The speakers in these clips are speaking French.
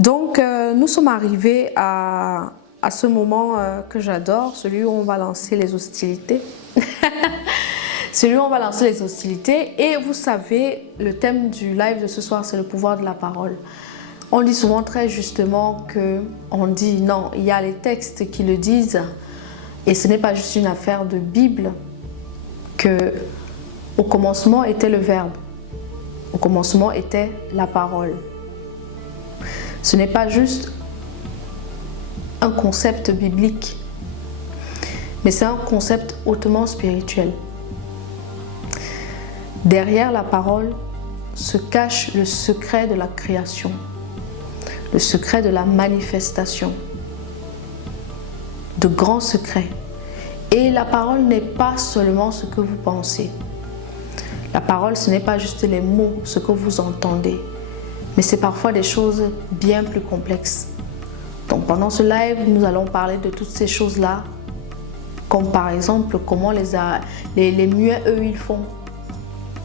Donc, nous sommes arrivés à ce moment que j'adore, celui où on va lancer les hostilités. Celui où on va lancer les hostilités. Et vous savez, le thème du live de ce soir, c'est le pouvoir de la parole. On dit souvent très justement qu'on dit non, il y a les textes qui le disent. Et ce n'est pas juste une affaire de Bible, que au commencement était le Verbe. Au commencement était la parole. Ce n'est pas juste un concept biblique, mais c'est un concept hautement spirituel. Derrière la parole se cache le secret de la création, le secret de la manifestation, de grands secrets. Et la parole n'est pas seulement ce que vous pensez. La parole, ce n'est pas juste les mots, ce que vous entendez. Mais c'est parfois des choses bien plus complexes. Donc pendant ce live, nous allons parler de toutes ces choses-là, comme par exemple comment les muets, eux, ils font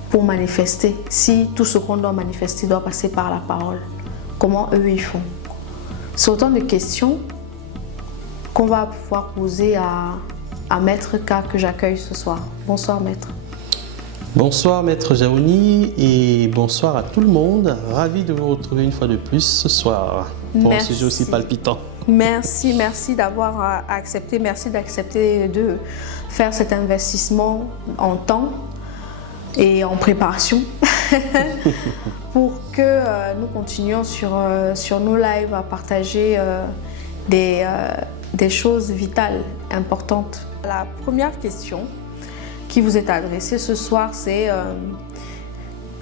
pour manifester. Si tout ce qu'on doit manifester doit passer par la parole, comment eux, ils font. C'est autant de questions qu'on va pouvoir poser à Maître K que j'accueille ce soir. Bonsoir Maître. Bonsoir Maître Jaouni et bonsoir à tout le monde. Ravi de vous retrouver une fois de plus ce soir pour un sujet aussi palpitant. Merci d'avoir accepté, merci d'accepter de faire cet investissement en temps et en préparation pour que nous continuions sur nos lives à partager des choses vitales, importantes. La première question qui vous est adressée ce soir, c'est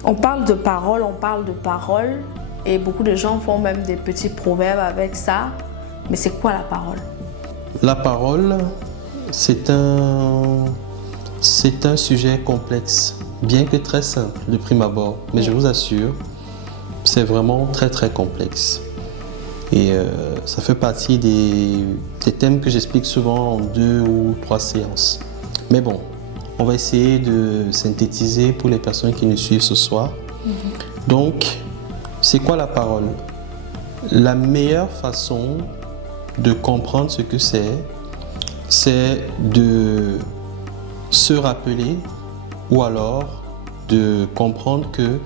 on parle de parole, et beaucoup de gens font même des petits proverbes avec ça, mais c'est quoi la parole? La parole, c'est un sujet complexe, bien que très simple de prime abord, mais je vous assure, c'est vraiment très très complexe. Et ça fait partie des thèmes que j'explique souvent en 2 ou 3 séances. Mais bon, on va essayer de synthétiser pour les personnes qui nous suivent ce soir. Donc, c'est quoi la parole? La meilleure façon de comprendre ce que c'est de se rappeler ou alors de comprendre que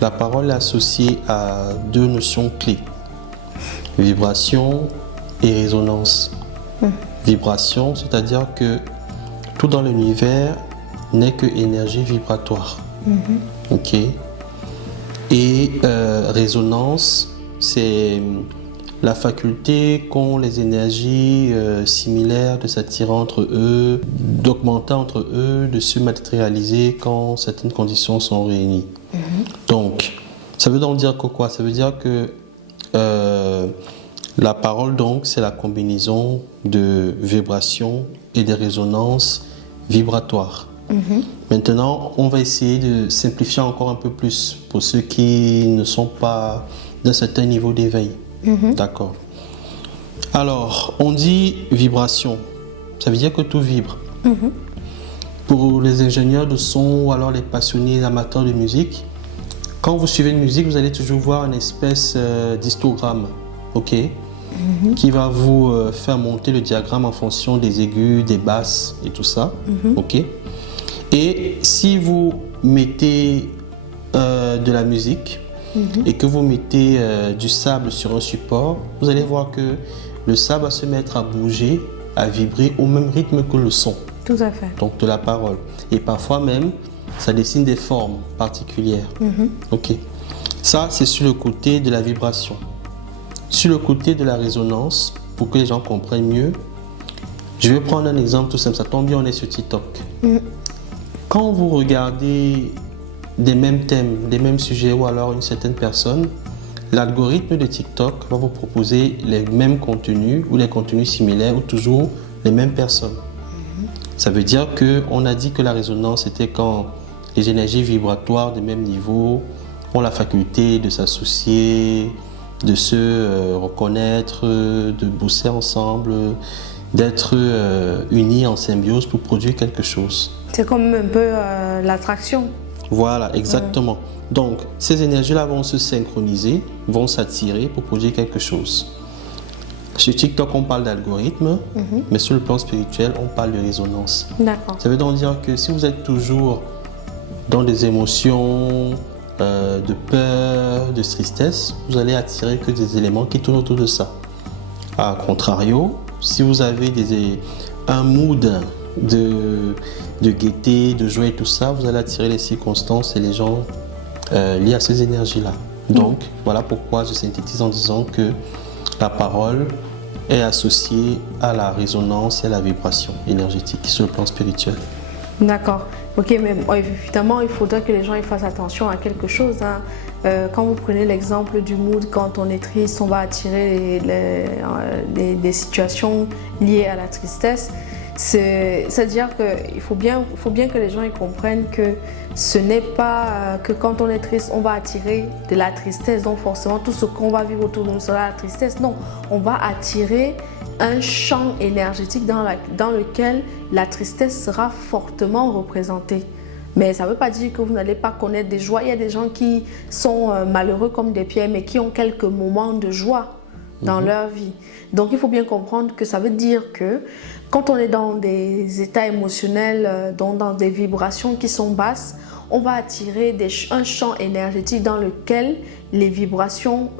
la parole est associée à 2 notions clés. Vibration et résonance. Vibration, c'est-à-dire que tout dans l'univers n'est que énergie vibratoire. Ok. Et résonance, c'est la faculté qu'ont les énergies similaires de s'attirer entre eux, d'augmenter entre eux, de se matérialiser quand certaines conditions sont réunies. Donc, ça veut donc dire que quoi? Ça veut dire que La parole, donc, c'est la combinaison de vibrations et de résonances vibratoires. Maintenant, on va essayer de simplifier encore un peu plus pour ceux qui ne sont pas d'un certain niveau d'éveil. D'accord. Alors, on dit vibration. Ça veut dire que tout vibre. Pour les ingénieurs de son ou alors les passionnés amateurs de musique, quand vous suivez une musique, vous allez toujours voir une espèce d'histogramme, ok, qui va vous faire monter le diagramme en fonction des aigus, des basses et tout ça, ok. Et si vous mettez de la musique et que vous mettez du sable sur un support, vous allez voir que le sable va se mettre à bouger, à vibrer au même rythme que le son. Tout à fait. Donc de la parole. Et parfois même, ça dessine des formes particulières. Ok. Ça, c'est sur le côté de la vibration. Sur le côté de la résonance, pour que les gens comprennent mieux, je vais prendre un exemple tout simple. Ça tombe bien, on est sur TikTok. Quand vous regardez des mêmes thèmes, des mêmes sujets ou alors une certaine personne, l'algorithme de TikTok va vous proposer les mêmes contenus ou les contenus similaires ou toujours les mêmes personnes. Ça veut dire qu'on a dit que la résonance était quand les énergies vibratoires de même niveau ont la faculté de s'associer, de se reconnaître, de bosser ensemble, d'être unis en symbiose pour produire quelque chose. C'est comme un peu l'attraction. Voilà, exactement. Donc, ces énergies-là vont se synchroniser, vont s'attirer pour produire quelque chose. Sur TikTok, on parle d'algorithme, mais sur le plan spirituel, on parle de résonance. D'accord. Ça veut donc dire que si vous êtes toujours dans des émotions de peur, de tristesse, vous allez attirer que des éléments qui tournent autour de ça. A contrario, si vous avez un mood de gaieté, de joie et tout ça, vous allez attirer les circonstances et les gens liés à ces énergies-là. Donc, voilà pourquoi je synthétise en disant que la parole est associée à la résonance et à la vibration énergétique sur le plan spirituel. D'accord. Ok, mais évidemment, il faudrait que les gens fassent attention à quelque chose. Quand vous prenez l'exemple du mood, quand on est triste, on va attirer des situations liées à la tristesse. C'est-à-dire qu'il faut bien que les gens comprennent que ce n'est pas que quand on est triste, on va attirer de la tristesse. Donc forcément, tout ce qu'on va vivre autour de nous sera la tristesse. Non, on va attirer un champ énergétique dans lequel la tristesse sera fortement représentée. Mais ça ne veut pas dire que vous n'allez pas connaître des joies. Il y a des gens qui sont malheureux comme des pierres, mais qui ont quelques moments de joie dans leur vie. Donc il faut bien comprendre que ça veut dire que quand on est dans des états émotionnels, dans des vibrations qui sont basses, on va attirer un champ énergétique dans lequel les vibrations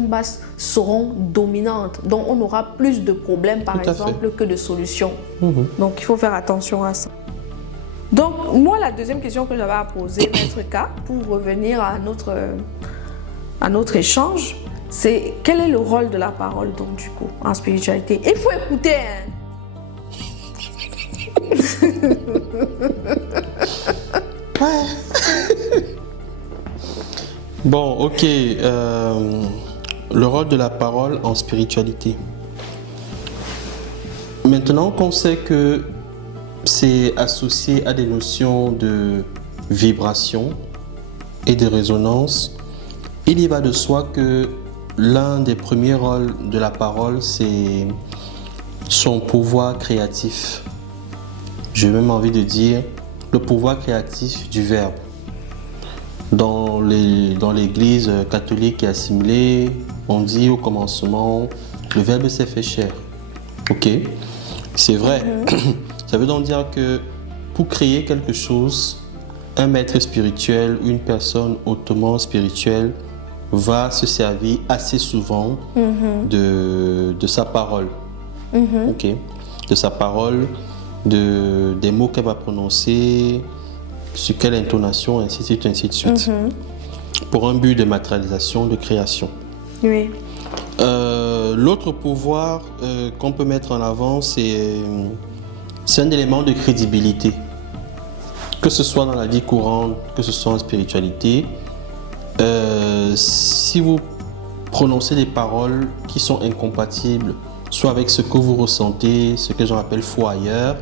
basses seront dominantes. Donc on aura plus de problèmes par exemple que de solutions. Donc il faut faire attention à ça. Donc moi, la deuxième question que j'avais à poser, Maître K, pour revenir à notre échange, c'est quel est le rôle de la parole donc du coup en spiritualité? Il faut écouter. Bon, ok. Le rôle de la parole en spiritualité. Maintenant qu'on sait que c'est associé à des notions de vibration et de résonance, il y va de soi que l'un des premiers rôles de la parole, c'est son pouvoir créatif. J'ai même envie de dire le pouvoir créatif du verbe. Dans l'église catholique et assimilée, on dit au commencement, le verbe s'est fait chair. Ok, c'est vrai. Ça veut donc dire que pour créer quelque chose, un maître spirituel, une personne hautement spirituelle va se servir assez souvent de sa parole. Ok, de sa parole, des mots qu'elle va prononcer, sur quelle intonation, ainsi de suite, ainsi de suite. Pour un but de matérialisation, de création. Oui. L'autre pouvoir qu'on peut mettre en avant, c'est un élément de crédibilité. Que ce soit dans la vie courante, que ce soit en spiritualité, si vous prononcer des paroles qui sont incompatibles, soit avec ce que vous ressentez, ce que j'en appelle foi ailleurs,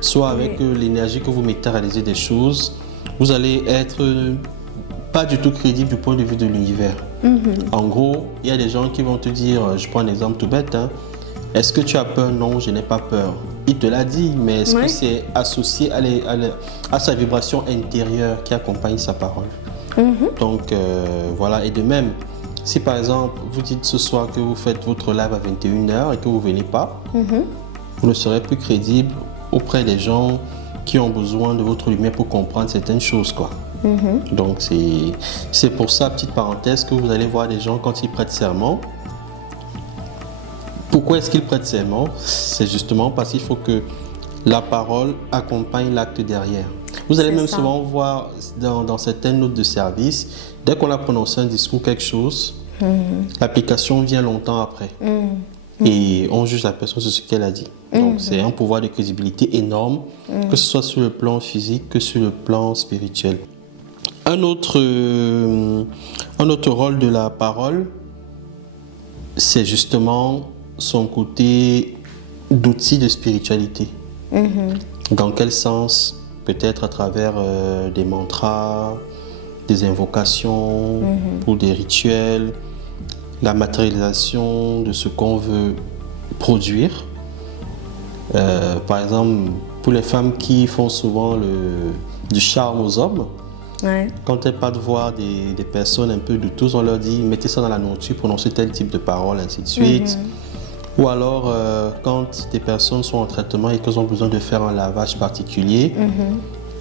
soit avec l'énergie que vous mettez à réaliser des choses, vous allez être pas du tout crédible du point de vue de l'univers. En gros, il y a des gens qui vont te dire, je prends un exemple tout bête, hein, est-ce que tu as peur? Non, je n'ai pas peur. Il te l'a dit, mais est-ce que c'est associé à sa vibration intérieure qui accompagne sa parole? Donc voilà, et de même, si par exemple vous dites ce soir que vous faites votre live à 21h et que vous ne venez pas, vous ne serez plus crédible auprès des gens qui ont besoin de votre lumière pour comprendre certaines choses, quoi. Donc c'est pour ça, petite parenthèse, que vous allez voir des gens quand ils prêtent serment. Pourquoi est-ce qu'ils prêtent serment? C'est justement parce qu'il faut que la parole accompagne l'acte derrière. Vous allez même souvent voir dans certaines notes de service, dès qu'on a prononcé un discours, quelque chose, l'application vient longtemps après. Et on juge la personne sur ce qu'elle a dit. Donc c'est un pouvoir de crédibilité énorme, que ce soit sur le plan physique que sur le plan spirituel. Un autre rôle de la parole, c'est justement son côté d'outil de spiritualité. Dans quel sens? Peut-être à travers des mantras, des invocations ou des rituels, la matérialisation de ce qu'on veut produire. Par exemple, pour les femmes qui font souvent du charme aux hommes, quand elles partent voir des personnes un peu douteuses, on leur dit mettez ça dans la nourriture, prononcez tel type de parole, ainsi de suite. Ou alors, quand des personnes sont en traitement et qu'elles ont besoin de faire un lavage particulier,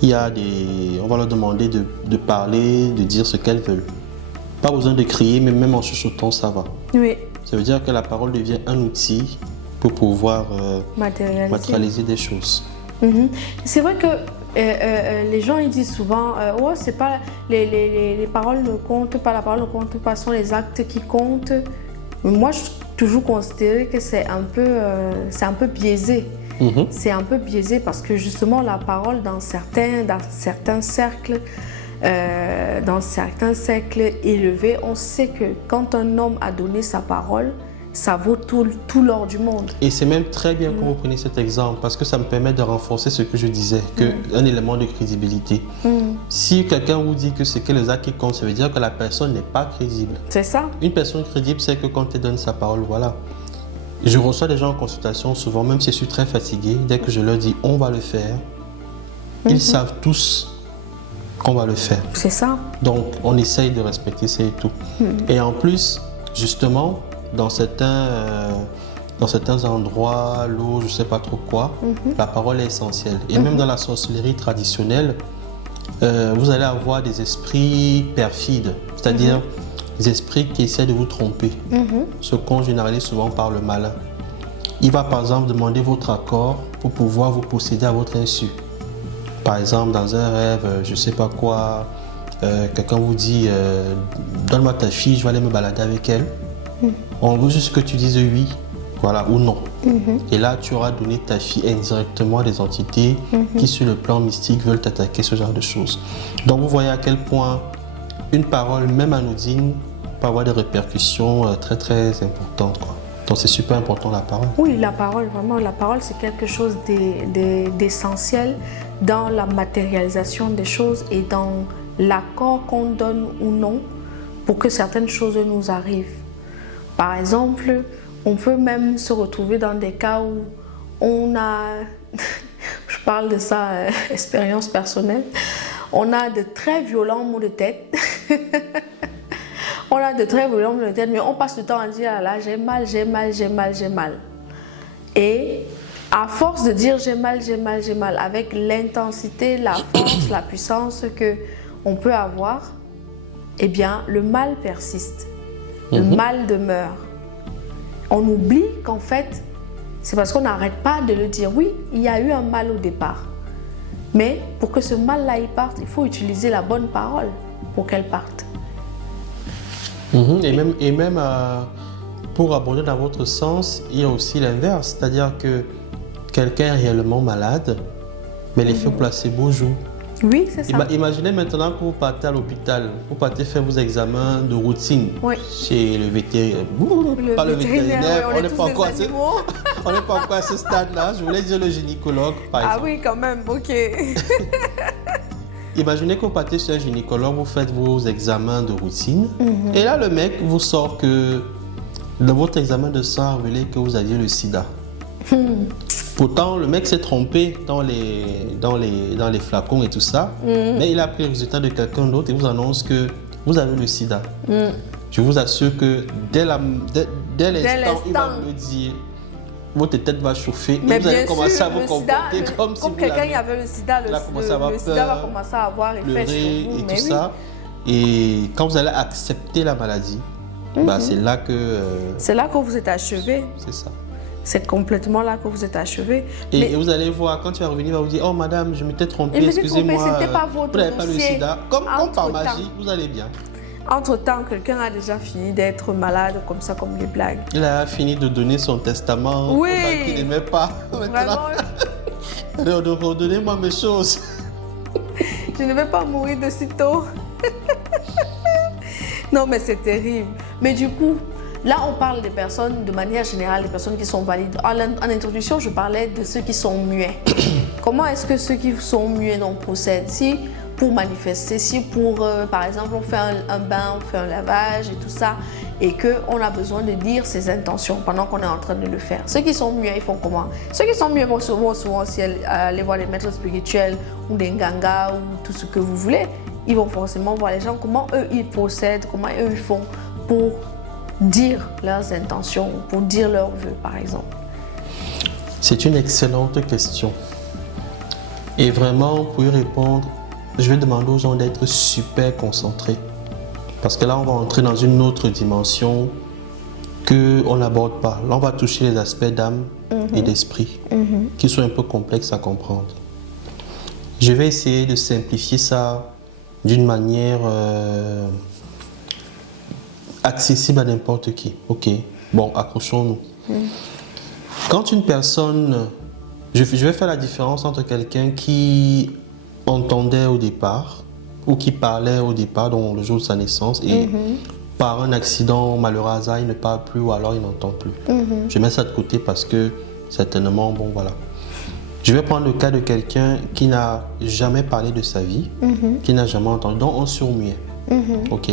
on va leur demander de parler, de dire ce qu'elles veulent. Pas besoin de crier, mais même en chuchotant, ça va. Ça veut dire que la parole devient un outil pour pouvoir matérialiser des choses. C'est vrai que les gens ils disent souvent c'est pas les paroles ne comptent pas, la parole ne compte pas, ce sont les actes qui comptent. Mais moi, je toujours considéré que c'est un peu biaisé. C'est un peu biaisé parce que justement la parole dans certains cercles élevés, on sait que quand un homme a donné sa parole, ça vaut tout l'or du monde. Et c'est même très bien que vous preniez cet exemple parce que ça me permet de renforcer ce que je disais, qu'un élément de crédibilité. Si quelqu'un vous dit que c'est que les actes qui comptent, ça veut dire que la personne n'est pas crédible. C'est ça. Une personne crédible, c'est que quand elle donne sa parole, voilà. Je reçois des gens en consultation souvent, même si je suis très fatigué, dès que je leur dis on va le faire, ils savent tous qu'on va le faire. C'est ça. Donc on essaye de respecter ça et tout. Et en plus, justement, dans certains endroits, l'eau, je ne sais pas trop quoi, la parole est essentielle. Et même dans la sorcellerie traditionnelle, vous allez avoir des esprits perfides, c'est-à-dire des esprits qui essaient de vous tromper, ce qu'on généralise souvent par le malin. Il va par exemple demander votre accord pour pouvoir vous posséder à votre insu. Par exemple, dans un rêve, je ne sais pas quoi, quelqu'un vous dit donne-moi ta fille, je vais aller me balader avec elle. On veut juste que tu dises oui, voilà, ou non. Et là, tu auras donné ta fille indirectement à des entités qui, sur le plan mystique, veulent t'attaquer, ce genre de choses. Donc, vous voyez à quel point une parole, même anodine, peut avoir des répercussions très, très importantes, quoi. Donc, c'est super important, la parole. Oui, la parole, vraiment, la parole, c'est quelque chose d'essentiel dans la matérialisation des choses et dans l'accord qu'on donne ou non pour que certaines choses nous arrivent. Par exemple, on peut même se retrouver dans des cas où on a, je parle de ça, expérience personnelle, on a de très violents maux de tête. On a de très violents maux de tête, mais on passe le temps à dire ah là, j'ai mal, j'ai mal, j'ai mal, j'ai mal. Et à force de dire j'ai mal, j'ai mal, j'ai mal, avec l'intensité, la force, la puissance qu'on peut avoir, eh bien, le mal persiste. Le mal demeure. On oublie qu'en fait, c'est parce qu'on n'arrête pas de le dire. Oui, il y a eu un mal au départ. Mais pour que ce mal-là y parte, il faut utiliser la bonne parole pour qu'elle parte. Et même pour aborder dans votre sens, il y a aussi l'inverse. C'est-à-dire que quelqu'un est réellement malade, mais l'effet placebo joue. Oui, c'est ça. Imaginez maintenant que vous partez à l'hôpital, vous partez faire vos examens de routine chez le vétérinaire. Pas le vétérinaire, on n'est pas encore à on n'est pas encore à ce stade-là. Je voulais dire le gynécologue, par exemple. Ah oui, quand même, ok. Imaginez que vous partez chez un gynécologue, vous faites vos examens de routine, et là, le mec vous sort que dans votre examen de sang a révélé que vous aviez le sida. Pourtant, le mec s'est trompé dans les flacons et tout ça, mais il a pris le résultat de quelqu'un d'autre et vous annonce que vous avez le sida. Je vous assure que dès l'instant où il va me le dire, votre tête va chauffer et vous allez commencer à vous comporter comme si vous quelqu'un qui avait le sida, le sida va commencer à avoir effet sur vous. Et tout ça. Et quand vous allez accepter la maladie, c'est là que... c'est là que vous êtes achevé. C'est ça. C'est complètement là que vous êtes achevé. Et vous allez voir, quand tu vas revenir, il va vous dire, oh madame, je m'étais trompée, excusez-moi. C'était pas votre vous n'avez pas le sida. Comme par magie, vous allez bien. Entre-temps, quelqu'un a déjà fini d'être malade, comme ça, comme les blagues. Il a fini de donner son testament aux gens qu'il n'aimait pas. Vraiment. Redonnez-moi mes choses. Je ne vais pas mourir de sitôt. Non, mais c'est terrible. Mais du coup, là, on parle des personnes, de manière générale, des personnes qui sont valides. En introduction, je parlais de ceux qui sont muets. Comment est-ce que ceux qui sont muets donc procèdent? Si pour manifester, si pour, par exemple, on fait un bain, on fait un lavage et tout ça, et qu'on a besoin de dire ses intentions pendant qu'on est en train de le faire. Ceux qui sont muets, ils font comment? Ceux qui sont muets vont souvent si aller voir les maîtres spirituels ou des gangas ou tout ce que vous voulez, ils vont forcément voir les gens, comment eux ils procèdent, comment eux ils font pour dire leurs intentions, pour dire leurs vœux, par exemple. C'est une excellente question. Et vraiment, pour y répondre, je vais demander aux gens d'être super concentrés. Parce que là, on va entrer dans une autre dimension qu'on n'aborde pas. Là, on va toucher les aspects d'âme et d'esprit qui sont un peu complexes à comprendre. Je vais essayer de simplifier ça d'une manière accessible à n'importe qui. Ok, bon, accrochons-nous. Quand une personne... Je vais faire la différence entre quelqu'un qui entendait au départ ou qui parlait au départ, dans le jour de sa naissance, et par un accident, malheureux hasard, il ne parle plus ou alors il n'entend plus. Je mets ça de côté parce que certainement, bon voilà. Je vais prendre le cas de quelqu'un qui n'a jamais parlé de sa vie, qui n'a jamais entendu, donc un sourd-muet. Ok.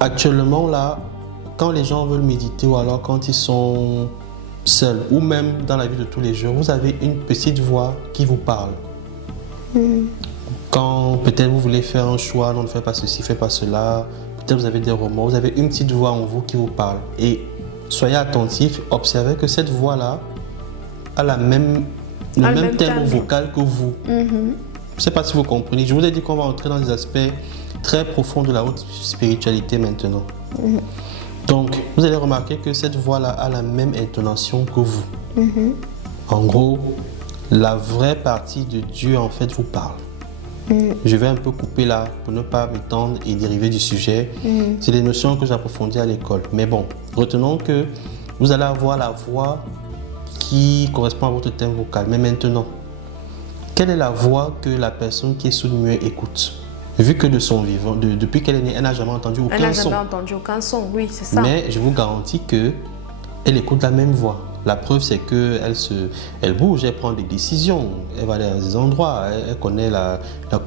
Actuellement là, quand les gens veulent méditer ou alors quand ils sont seuls ou même dans la vie de tous les jours, vous avez une petite voix qui vous parle. Quand peut-être vous voulez faire un choix, non, ne faites pas ceci, faites pas cela, peut-être vous avez des remords, vous avez une petite voix en vous qui vous parle. Et soyez attentifs, observez que cette voix-là a le même timbre vocal que vous. Je ne sais pas si vous comprenez. Je vous ai dit qu'on va entrer dans des aspects très profonds de la haute spiritualité maintenant. Donc, vous allez remarquer que cette voix-là a la même intonation que vous. En gros, la vraie partie de Dieu, en fait, vous parle. Je vais un peu couper là pour ne pas m'étendre et dériver du sujet. C'est des notions que j'approfondis à l'école. Mais bon, retenons que vous allez avoir la voix qui correspond à votre thème vocal. Mais maintenant, quelle est la voix que la personne qui est sourde-muette écoute? Vu que de son vivant, depuis qu'elle est née, elle n'a jamais entendu aucun son. Elle n'a jamais entendu aucun son, oui, c'est ça. Mais je vous garantis qu'elle écoute la même voix. La preuve, c'est qu'elle bouge, elle prend des décisions, elle va dans des endroits, elle connaît la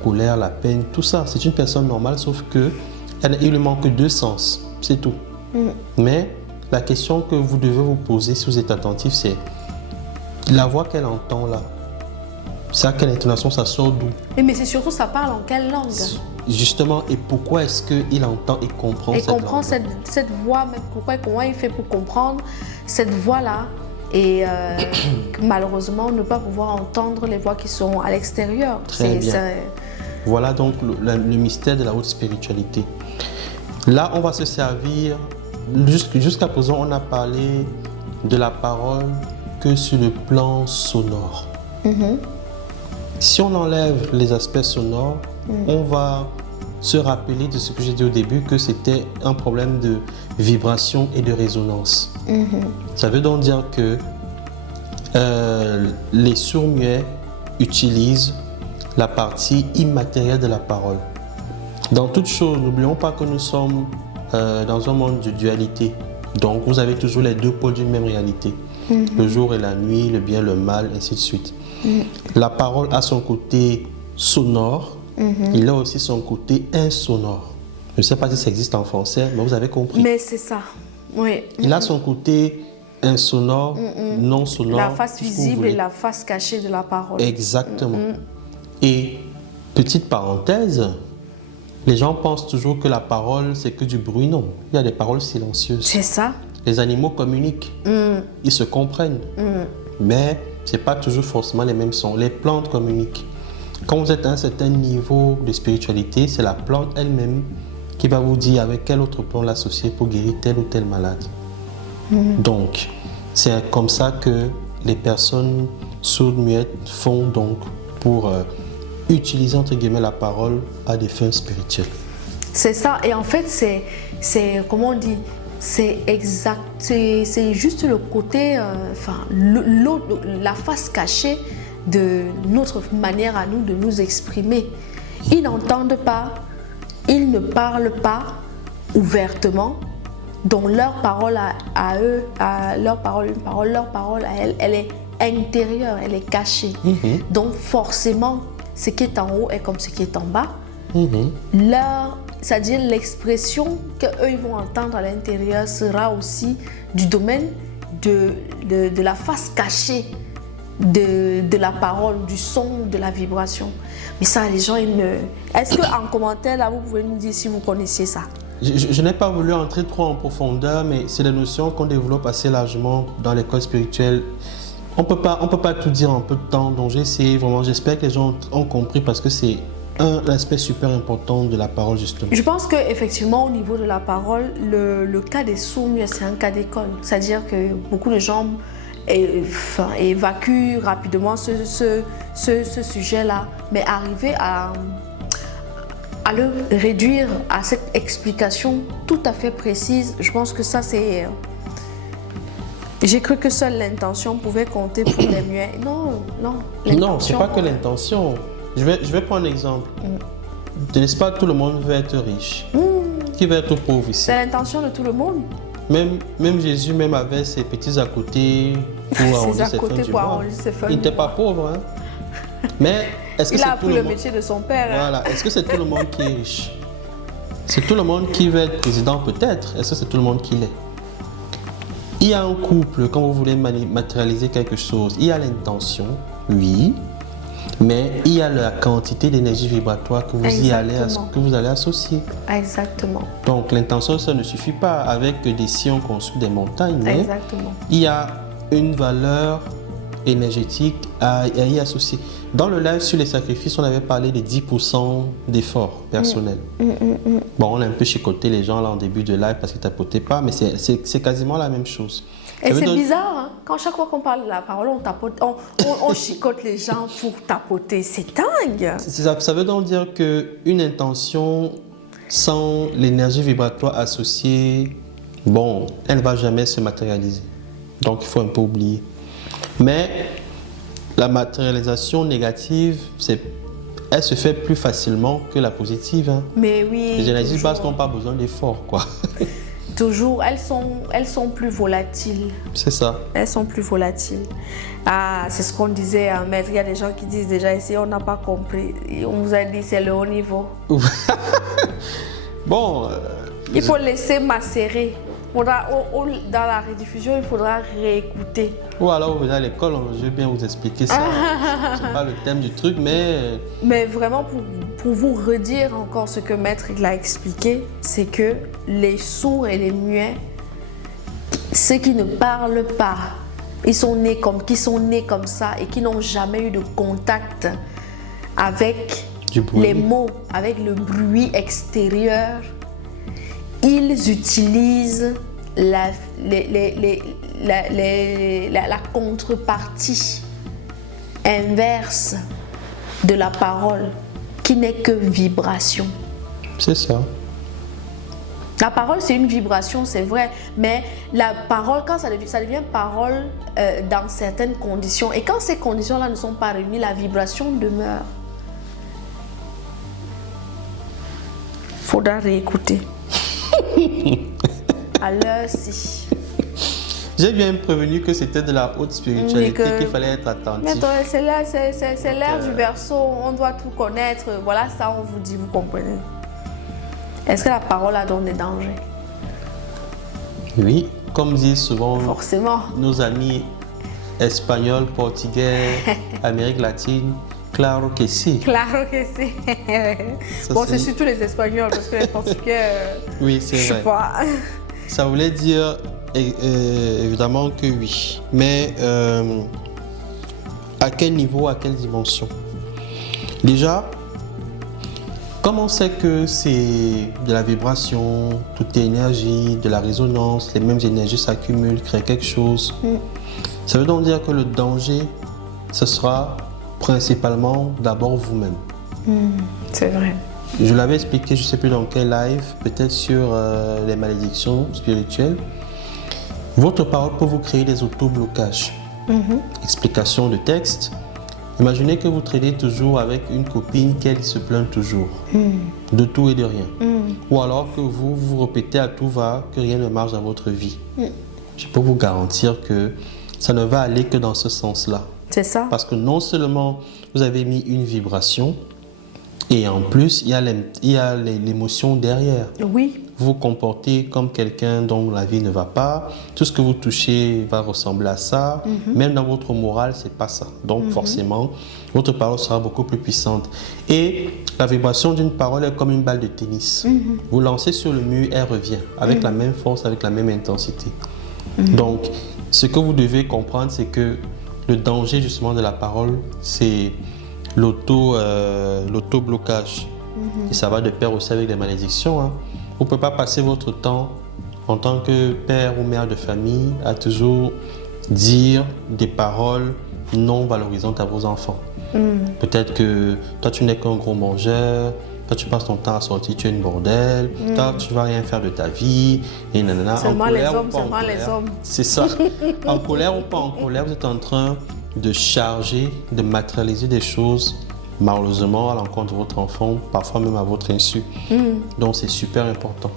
colère, la peine, tout ça. C'est une personne normale, sauf qu'il lui manque 2 sens, c'est tout. Mais la question que vous devez vous poser si vous êtes attentif, c'est la voix qu'elle entend là. Ça, quelle intonation, ça sort d'où? Mais c'est surtout, ça parle en quelle langue? Justement, et pourquoi est-ce qu'il entend et comprend cette langue? Et comprend cette voix, mais pourquoi et comment il fait pour comprendre cette voix-là et malheureusement ne pas pouvoir entendre les voix qui sont à l'extérieur. Très bien. Voilà donc le mystère de la haute spiritualité. Là, on va se servir, jusqu'à présent, on a parlé de la parole que sur le plan sonore. Si on enlève les aspects sonores, on va se rappeler de ce que j'ai dit au début, que c'était un problème de vibration et de résonance. Ça veut donc dire que les sourds-muets utilisent la partie immatérielle de la parole. Dans toute chose, n'oublions pas que nous sommes dans un monde de dualité. Donc, vous avez toujours les deux pôles d'une même réalité. Le jour et la nuit, le bien, le mal, ainsi de suite. La parole a son côté sonore, il a aussi son côté insonore. Je ne sais pas si ça existe en français, mais vous avez compris. Mais c'est ça, oui. Il a son côté insonore, non sonore. La face visible et la face cachée de la parole. Exactement. Et petite parenthèse, les gens pensent toujours que la parole, c'est que du bruit. Non, il y a des paroles silencieuses. C'est ça. Les animaux communiquent, ils se comprennent, mais ce n'est pas toujours forcément les mêmes sons. Les plantes communiquent. Quand vous êtes à un certain niveau de spiritualité, c'est la plante elle-même qui va vous dire avec quelle autre plante l'associer pour guérir tel ou tel malade. Donc, c'est comme ça que les personnes sourdes muettes font donc pour utiliser entre guillemets la parole à des fins spirituelles. C'est ça, et en fait c'est comment on dit, c'est exact, c'est juste le côté, la face cachée de notre manière à nous de nous exprimer. Ils n'entendent pas, ils ne parlent pas ouvertement, donc leur parole à eux, leur parole à elle est intérieure, elle est cachée. Donc forcément, ce qui est en haut est comme ce qui est en bas. C'est-à-dire l'expression qu'eux ils vont entendre à l'intérieur sera aussi du domaine de la face cachée de la parole, du son, de la vibration. Mais ça, les gens, ils ne... Est-ce qu'en commentaire, là, vous pouvez nous dire si vous connaissiez ça? Je n'ai pas voulu entrer trop en profondeur, mais c'est des notions qu'on développe assez largement dans l'école spirituelle. On peut pas tout dire en peu de temps, donc j'ai essayé vraiment, j'espère que les gens ont compris parce que c'est un aspect super important de la parole justement. Je pense qu'effectivement au niveau de la parole, le cas des sourds-muets, c'est un cas d'école. C'est-à-dire que beaucoup de gens évacuent rapidement ce sujet-là, mais arriver à le réduire à cette explication tout à fait précise, je pense que ça c'est... J'ai cru que seule l'intention pouvait compter pour les muets. Non, c'est pas que l'intention. Je vais prendre un exemple. N'est-ce pas tout le monde veut être riche? Qui veut être pauvre ici? C'est l'intention de tout le monde. Même Jésus même avait ses petits à côté pour arrondir ses fins du mois. Il n'était pas pauvre. Hein? Mais est-ce que il a appris le métier de son père. Voilà. Est-ce que c'est tout le monde qui est riche? C'est tout le monde qui veut être président peut-être. Est-ce que c'est tout le monde qui l'est? Il y a un couple, quand vous voulez matérialiser quelque chose, il y a l'intention, oui, mais il y a la quantité d'énergie vibratoire que vous allez associer. Exactement. Donc l'intention, ça ne suffit pas. Avec des si on construit des montagnes, mais exactement. Il y a une valeur énergétique à y associer. Dans le live sur les sacrifices, on avait parlé des 10% d'efforts personnels. Bon, on a un peu chicoté les gens là en début de live parce qu'ils ne tapotaient pas, mais c'est quasiment la même chose. Et c'est bizarre, hein? Quand chaque fois qu'on parle de la parole, on tapote, on chicote les gens pour tapoter. C'est dingue! Ça veut donc dire qu'une intention sans l'énergie vibratoire associée, bon, elle ne va jamais se matérialiser. Donc il faut un peu oublier. Mais la matérialisation négative, elle se fait plus facilement que la positive. Hein. Mais oui. Les énergies basses n'ont pas besoin d'efforts, quoi. Toujours, elles sont plus volatiles. C'est ça. Elles sont plus volatiles. Ah, c'est ce qu'on disait, hein, maître. Il y a des gens qui disent déjà ici, on n'a pas compris. On vous a dit c'est le haut niveau. Bon. Il faut laisser macérer. Dans la rediffusion, il faudra réécouter. Ou alors vous venez à l'école, je vais bien vous expliquer ça. C'est pas le thème du truc, mais... Mais vraiment, pour vous redire encore ce que Maître il a expliqué, c'est que les sourds et les muets, ceux qui ne parlent pas, qui sont nés comme ça et qui n'ont jamais eu de contact avec les mots, avec le bruit extérieur, ils utilisent la contrepartie inverse de la parole qui n'est que vibration. C'est ça. La parole, c'est une vibration, c'est vrai, mais la parole, quand ça devient parole dans certaines conditions, et quand ces conditions-là ne sont pas réunies, la vibration demeure. Faudra réécouter. Alors, si. J'ai bien prévenu que c'était de la haute spiritualité, Mais qu'il fallait être attentif. Mais attends, c'est l'ère du Verseau, on doit tout connaître. Voilà, ça, on vous dit, vous comprenez. Est-ce que la parole a donc des dangers? Oui, comme disent souvent Forcément. nos amis espagnols, portugais, Amérique latine, claro que si. Claro que si. Ça, Bon, c'est surtout les Espagnols, parce que les Portugais, Oui, c'est je sais vrai. pas. Ça voulait dire évidemment que oui. Mais à quel niveau, à quelle dimension? Déjà, comme on sait que c'est de la vibration, toute énergie, de la résonance, les mêmes énergies s'accumulent, créent quelque chose. Ça veut donc dire que le danger, ce sera principalement d'abord vous-même. C'est vrai. Je l'avais expliqué, je ne sais plus dans quel live, peut-être sur les malédictions spirituelles. Votre parole peut vous créer des auto-blocages. Explication de texte. Imaginez que vous traînez toujours avec une copine qu'elle se plaint toujours, de tout et de rien. Ou alors que vous vous répétez à tout va que rien ne marche dans votre vie. Je peux vous garantir que ça ne va aller que dans ce sens-là. C'est ça. Parce que non seulement vous avez mis une vibration, et en plus, il y a l'émotion derrière. Oui. Vous vous comportez comme quelqu'un dont la vie ne va pas. Tout ce que vous touchez va ressembler à ça. Même dans votre morale, c'est pas ça. Donc forcément, votre parole sera beaucoup plus puissante. Et la vibration d'une parole est comme une balle de tennis. Vous lancez sur le mur, elle revient avec la même force, avec la même intensité. Donc, ce que vous devez comprendre, c'est que le danger justement de la parole, c'est l'auto-blocage. Et ça va de pair aussi avec des malédictions. Vous ne pouvez pas passer votre temps en tant que père ou mère de famille à toujours dire des paroles non valorisantes à vos enfants. Peut-être que toi, tu n'es qu'un gros mangeur, toi, tu passes ton temps à sortir, tu es une bordelle, toi, tu ne vas rien faire de ta vie, et nanana. Seulement les hommes, seulement les hommes. C'est ça. En colère ou pas en colère, vous êtes en train de charger, de matérialiser des choses malheureusement à l'encontre de votre enfant, parfois même à votre insu. Donc c'est super important.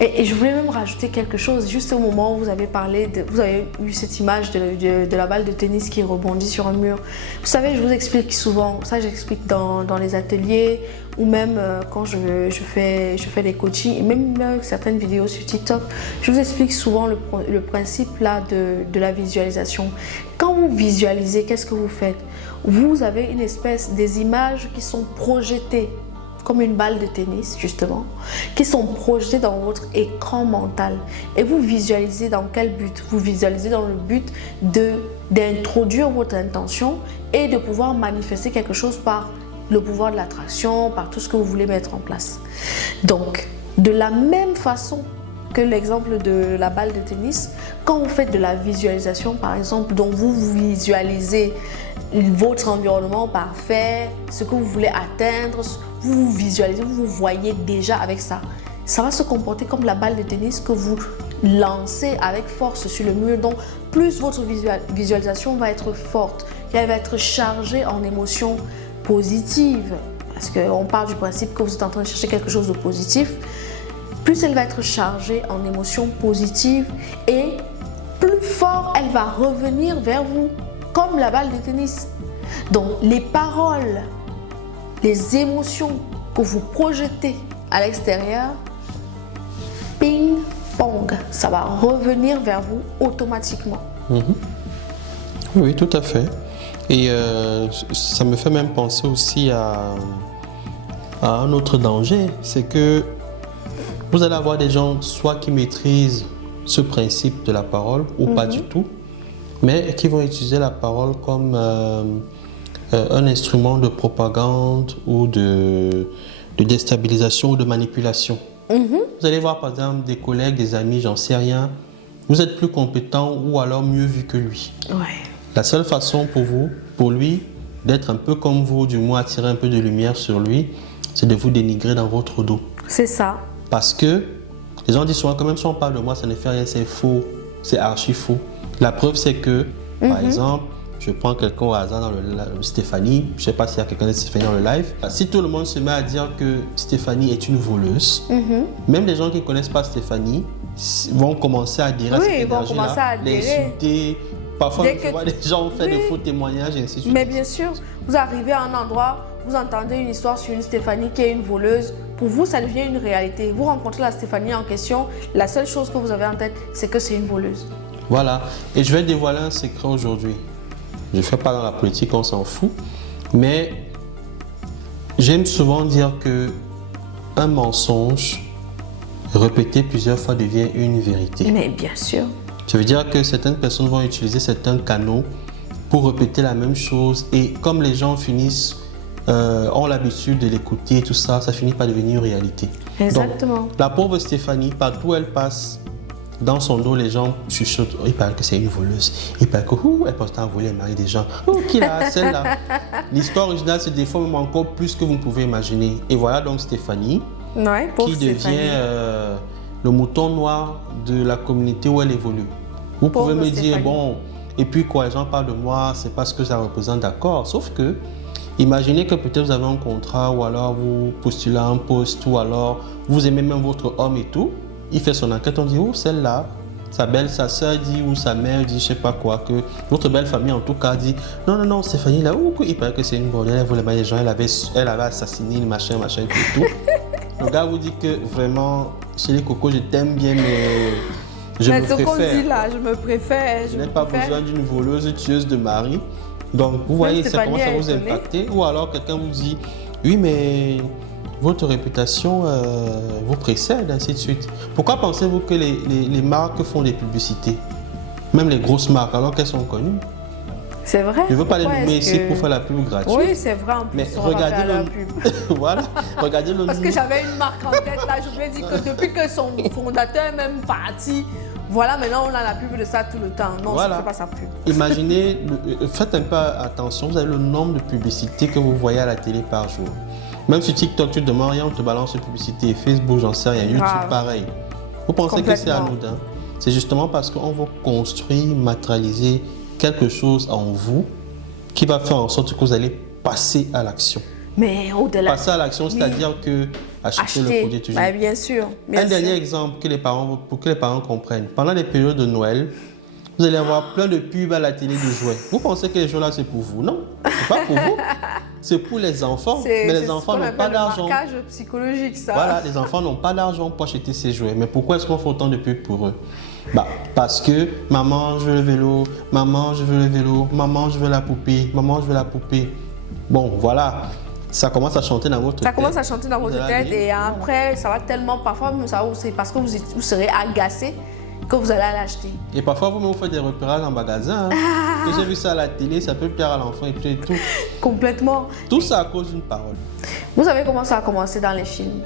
Et je voulais même rajouter quelque chose, juste au moment où vous avez parlé, vous avez eu cette image de la balle de tennis qui rebondit sur un mur. Vous savez, je vous explique souvent, ça j'explique dans les ateliers ou même quand je fais des coachings et même certaines vidéos sur TikTok, je vous explique souvent le principe là de la visualisation. Quand vous visualisez, qu'est-ce que vous faites? Vous avez une espèce des images qui sont projetées comme une balle de tennis justement, qui sont projetées dans votre écran mental. Et vous visualisez dans quel but? Vous visualisez dans le but d'introduire votre intention et de pouvoir manifester quelque chose par le pouvoir de l'attraction, par tout ce que vous voulez mettre en place. Donc, de la même façon que l'exemple de la balle de tennis, quand vous faites de la visualisation par exemple, dont vous visualisez votre environnement parfait, ce que vous voulez atteindre, vous visualisez, vous vous voyez déjà avec ça. Ça va se comporter comme la balle de tennis que vous lancez avec force sur le mur. Donc, plus votre visualisation va être forte, elle va être chargée en émotions positives. Parce qu'on part du principe que vous êtes en train de chercher quelque chose de positif. Plus elle va être chargée en émotions positives et plus fort elle va revenir vers vous, comme la balle de tennis. Donc, les paroles, les émotions que vous projetez à l'extérieur, ping, pong, ça va revenir vers vous automatiquement. Oui, tout à fait. Et ça me fait même penser aussi à un autre danger, c'est que vous allez avoir des gens soit qui maîtrisent ce principe de la parole ou pas du tout, mais qui vont utiliser la parole comme un instrument de propagande ou de déstabilisation ou de manipulation. Vous allez voir par exemple des collègues, des amis, j'en sais rien, vous êtes plus compétent ou alors mieux vu que lui. La seule façon pour vous, pour lui, d'être un peu comme vous, du moins attirer un peu de lumière sur lui, c'est de vous dénigrer dans votre dos. C'est ça. Parce que les gens disent souvent, quand même si on parle de moi, ça ne fait rien, c'est faux, c'est archi faux. La preuve, c'est que, par exemple, je prends quelqu'un au hasard dans Stéphanie, je ne sais pas s'il y a quelqu'un de Stéphanie dans le live. Si tout le monde se met à dire que Stéphanie est une voleuse, même les gens qui ne connaissent pas Stéphanie vont commencer à adhérer à cette énergie-là, l'insulter. Parfois, tu vois, les gens ont fait de faux témoignages et ainsi de suite. Mais bien sûr, vous arrivez à un endroit, vous entendez une histoire sur une Stéphanie qui est une voleuse. Pour vous, ça devient une réalité. Vous rencontrez la Stéphanie en question, la seule chose que vous avez en tête, c'est que c'est une voleuse. Voilà. Et je vais dévoiler un secret aujourd'hui. Je ne fais pas dans la politique, on s'en fout. Mais j'aime souvent dire que un mensonge répété plusieurs fois devient une vérité. Mais bien sûr. Ça veut dire que certaines personnes vont utiliser certains canaux pour répéter la même chose. Et comme les gens finissent, ont l'habitude de l'écouter et tout ça, ça finit par devenir une réalité. Exactement. Donc, la pauvre Stéphanie, partout où elle passe, dans son dos, les gens chuchotent. Il paraît que c'est une voleuse. Il paraît que elle porte à voler le mari des gens. Qui l'a, celle-là. L'histoire originale se déforme même encore plus que vous pouvez imaginer. Et voilà donc Stéphanie, qui devient le mouton noir de la communauté où elle évolue. Vous pouvez me dire, bon, et puis quoi, les gens parlent de moi, c'est pas ce que ça représente, d'accord. Sauf que, imaginez que peut-être vous avez un contrat, ou alors vous postulez à un poste, ou alors vous aimez même votre homme et tout. Il fait son enquête, on dit, oh, celle-là, sa soeur dit, ou sa mère dit, je sais pas quoi, que votre belle famille en tout cas dit, non, Stéphanie, là, il paraît que c'est une bonne, elle voulait mal les gens, elle avait assassiné le machin, tout. Le gars vous dit que vraiment, chez les cocos, je t'aime bien, mais je me préfère. Mais ce qu'on dit là, je me préfère. Je n'ai pas besoin d'une voleuse tueuse de mari. Donc, vous voyez, ça commence à vous impacter. Ou alors, quelqu'un vous dit, oui, mais votre réputation vous précède, ainsi de suite. Pourquoi pensez-vous que les marques font des publicités? Même les grosses marques, alors qu'elles sont connues. C'est vrai. Je ne veux pas les nommer ici pour faire la pub gratuite. Oui, c'est vrai. En plus, mais regardez la pub. Voilà. Regardez le Parce que j'avais une marque en tête là. Je voulais dire que depuis que son fondateur est même parti, voilà, maintenant on a la pub de ça tout le temps. Non, voilà. Ça ne fait pas sa pub. Imaginez, faites un peu attention. Vous avez le nombre de publicités que vous voyez à la télé par jour. Même sur TikTok, tu demandes rien, on te balance une publicité. Facebook, j'en sais rien. YouTube, pareil. Vous pensez que c'est anodin? C'est justement parce qu'on veut construire, matérialiser quelque chose en vous qui va faire en sorte que vous allez passer à l'action. Mais au-delà. Passer à l'action, c'est-à-dire que acheter le produit toujours. Bah, bien sûr. Un dernier exemple pour que les parents comprennent. Pendant les périodes de Noël, vous allez avoir plein de pubs à la télé de jouets. Vous pensez que les jouets là c'est pour vous? Non, c'est pas pour vous. C'est pour les enfants. Mais les enfants n'ont pas d'argent. C'est un marquage psychologique, ça. Voilà, les enfants n'ont pas d'argent pour acheter ces jouets. Mais pourquoi est-ce qu'on fait autant de pubs pour eux? Bah, parce que maman, je veux le vélo, maman, je veux le vélo, maman, je veux la poupée, maman, je veux la poupée. Bon, voilà. Ça commence à chanter dans votre tête. Ça commence à chanter dans votre tête et après, ça va tellement, parfois, c'est parce que vous serez agacé que vous allez l'acheter. Et parfois, vous faites des repérages en magasin. Hein. J'ai vu ça à la télé, ça peut plaire à l'enfant et tout. Complètement. Tout ça à cause d'une parole. Vous savez comment ça a commencé dans les films?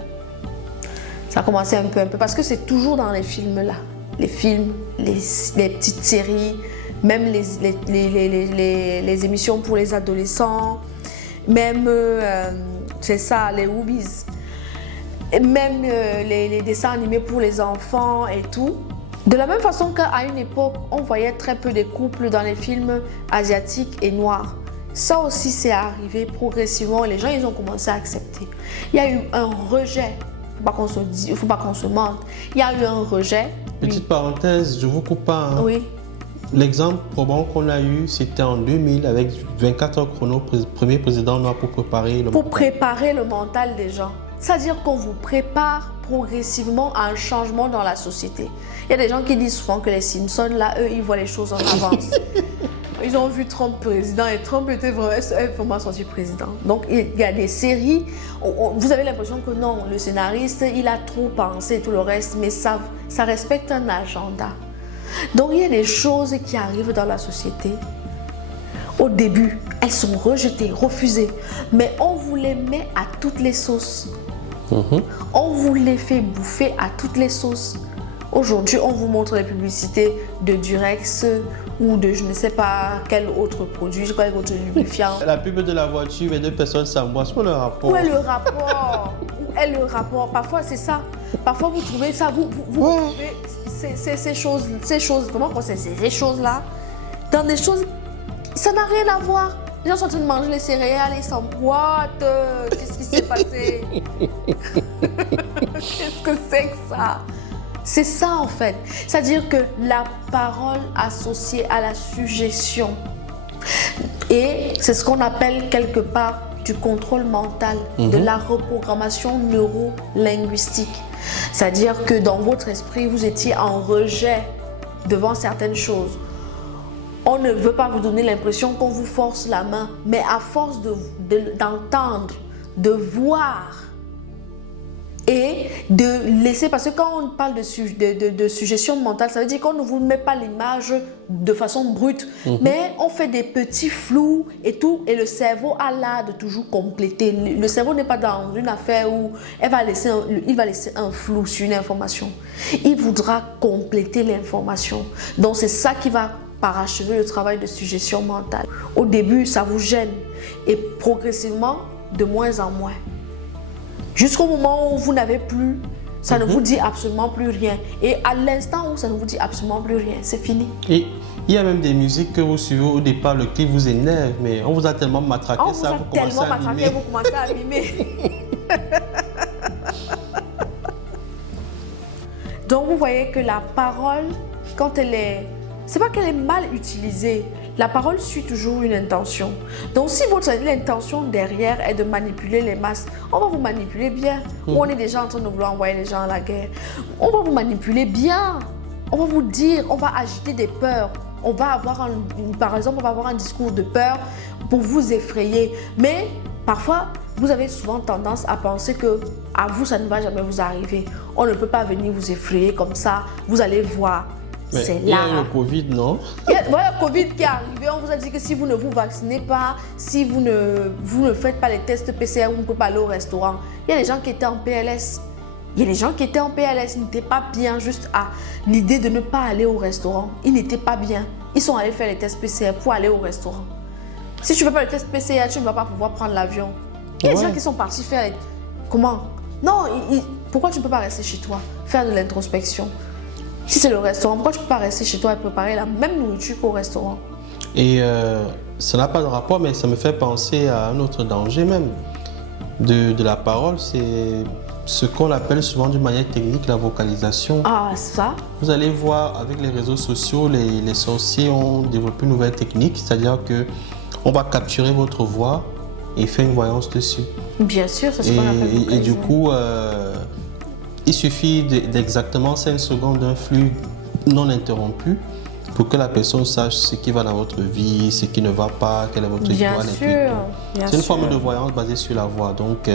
Ça a commencé un peu, parce que c'est toujours dans les films là. Les films, les petites séries, même les émissions pour les adolescents, même, c'est ça, les Woobies, même les dessins animés pour les enfants et tout. De la même façon qu'à une époque, on voyait très peu de couples dans les films asiatiques et noirs. Ça aussi, c'est arrivé progressivement et les gens, ils ont commencé à accepter. Il y a eu un rejet, il ne faut pas qu'on se mente, il y a eu un rejet. Petite parenthèse, je vous coupe pas. Hein. Oui. L'exemple probant qu'on a eu, c'était en 2000 avec 24 heures chrono, premier président noir pour préparer le mental. Pour préparer le mental des gens. C'est-à-dire qu'on vous prépare progressivement à un changement dans la société. Il y a des gens qui disent souvent que les Simpsons, là, eux, ils voient les choses en avance. Ils ont vu Trump président et Trump était vraiment sorti président. Donc, il y a des séries, vous avez l'impression que non, le scénariste, il a trop pensé et tout le reste, mais ça respecte un agenda. Donc, il y a des choses qui arrivent dans la société. Au début, elles sont rejetées, refusées, mais on vous les met à toutes les sauces. On vous les fait bouffer à toutes les sauces. Aujourd'hui, on vous montre les publicités de Durex ou de je ne sais pas quel autre produit, quel autre lubrifiant. La pub de la voiture, les deux personnes s'embrassent. Où est le rapport? Où est le rapport? Où est le rapport? Parfois, c'est ça. Parfois, vous trouvez ça, vous trouvez ces choses, vraiment, ces choses-là, dans des choses Ça n'a rien à voir. Les gens sont en train de manger les céréales et ils s'emboîtent. Qu'est-ce qui s'est passé? Qu'est-ce que c'est que ça? C'est ça en fait. C'est-à-dire que la parole associée à la suggestion. Et c'est ce qu'on appelle quelque part du contrôle mental, de la reprogrammation neuro-linguistique. C'est-à-dire que dans votre esprit, vous étiez en rejet devant certaines choses. On ne veut pas vous donner l'impression qu'on vous force la main, mais à force d'entendre, de voir et de laisser, parce que quand on parle de suggestion mentale, ça veut dire qu'on ne vous met pas l'image de façon brute, mais on fait des petits flous et tout, et le cerveau a l'art de toujours compléter. Le cerveau n'est pas dans une affaire où il va laisser un flou sur une information. Il voudra compléter l'information. Donc c'est ça qui va parachever le travail de suggestion mentale. Au début, ça vous gêne, et progressivement, de moins en moins. Jusqu'au moment où vous n'avez plus, ça ne vous dit absolument plus rien. Et à l'instant où ça ne vous dit absolument plus rien, c'est fini. Et il y a même des musiques que vous suivez au départ, le clip vous énerve, mais on vous a tellement matraqué, vous commencez à mimer. Donc vous voyez que la parole, quand elle est... C'est pas qu'elle est mal utilisée. La parole suit toujours une intention. Donc si votre intention derrière est de manipuler les masses, on va vous manipuler bien. Ou on est déjà en train de vouloir envoyer les gens à la guerre. On va vous manipuler bien. On va vous dire, on va agiter des peurs. On va avoir par exemple, on va avoir un discours de peur pour vous effrayer. Mais parfois, vous avez souvent tendance à penser que à vous, ça ne va jamais vous arriver. On ne peut pas venir vous effrayer comme ça. Vous allez voir. C'est là. Il y a eu le Covid, non? Voilà le Covid qui est arrivé. On vous a dit que si vous ne vous vaccinez pas, si vous ne faites pas les tests PCR, vous ne pouvez pas aller au restaurant. Il y a des gens qui étaient en PLS. Il y a des gens qui étaient en PLS. Ils n'étaient pas bien juste à l'idée de ne pas aller au restaurant. Ils n'étaient pas bien. Ils sont allés faire les tests PCR pour aller au restaurant. Si tu ne fais pas le test PCR, tu ne vas pas pouvoir prendre l'avion. Il y a des gens qui sont partis faire les... Comment? Non, pourquoi tu ne peux pas rester chez toi, faire de l'introspection? Si c'est le restaurant, pourquoi tu ne peux pas rester chez toi et préparer la même nourriture qu'au restaurant? Et ça n'a pas de rapport, mais ça me fait penser à un autre danger même de la parole. C'est ce qu'on appelle souvent d'une manière technique la vocalisation. Ah, ça? Vous allez voir avec les réseaux sociaux, les sorciers ont développé une nouvelle technique, c'est-à-dire qu'on va capturer votre voix et faire une voyance dessus. Bien sûr, c'est ce qu'on appelle vocaliser. Et du coup... il suffit d'exactement 5 secondes d'un flux non interrompu pour que la personne sache ce qui va dans votre vie, ce qui ne va pas, quelle est votre histoire. C'est une forme de voyance basée sur la voix. Donc,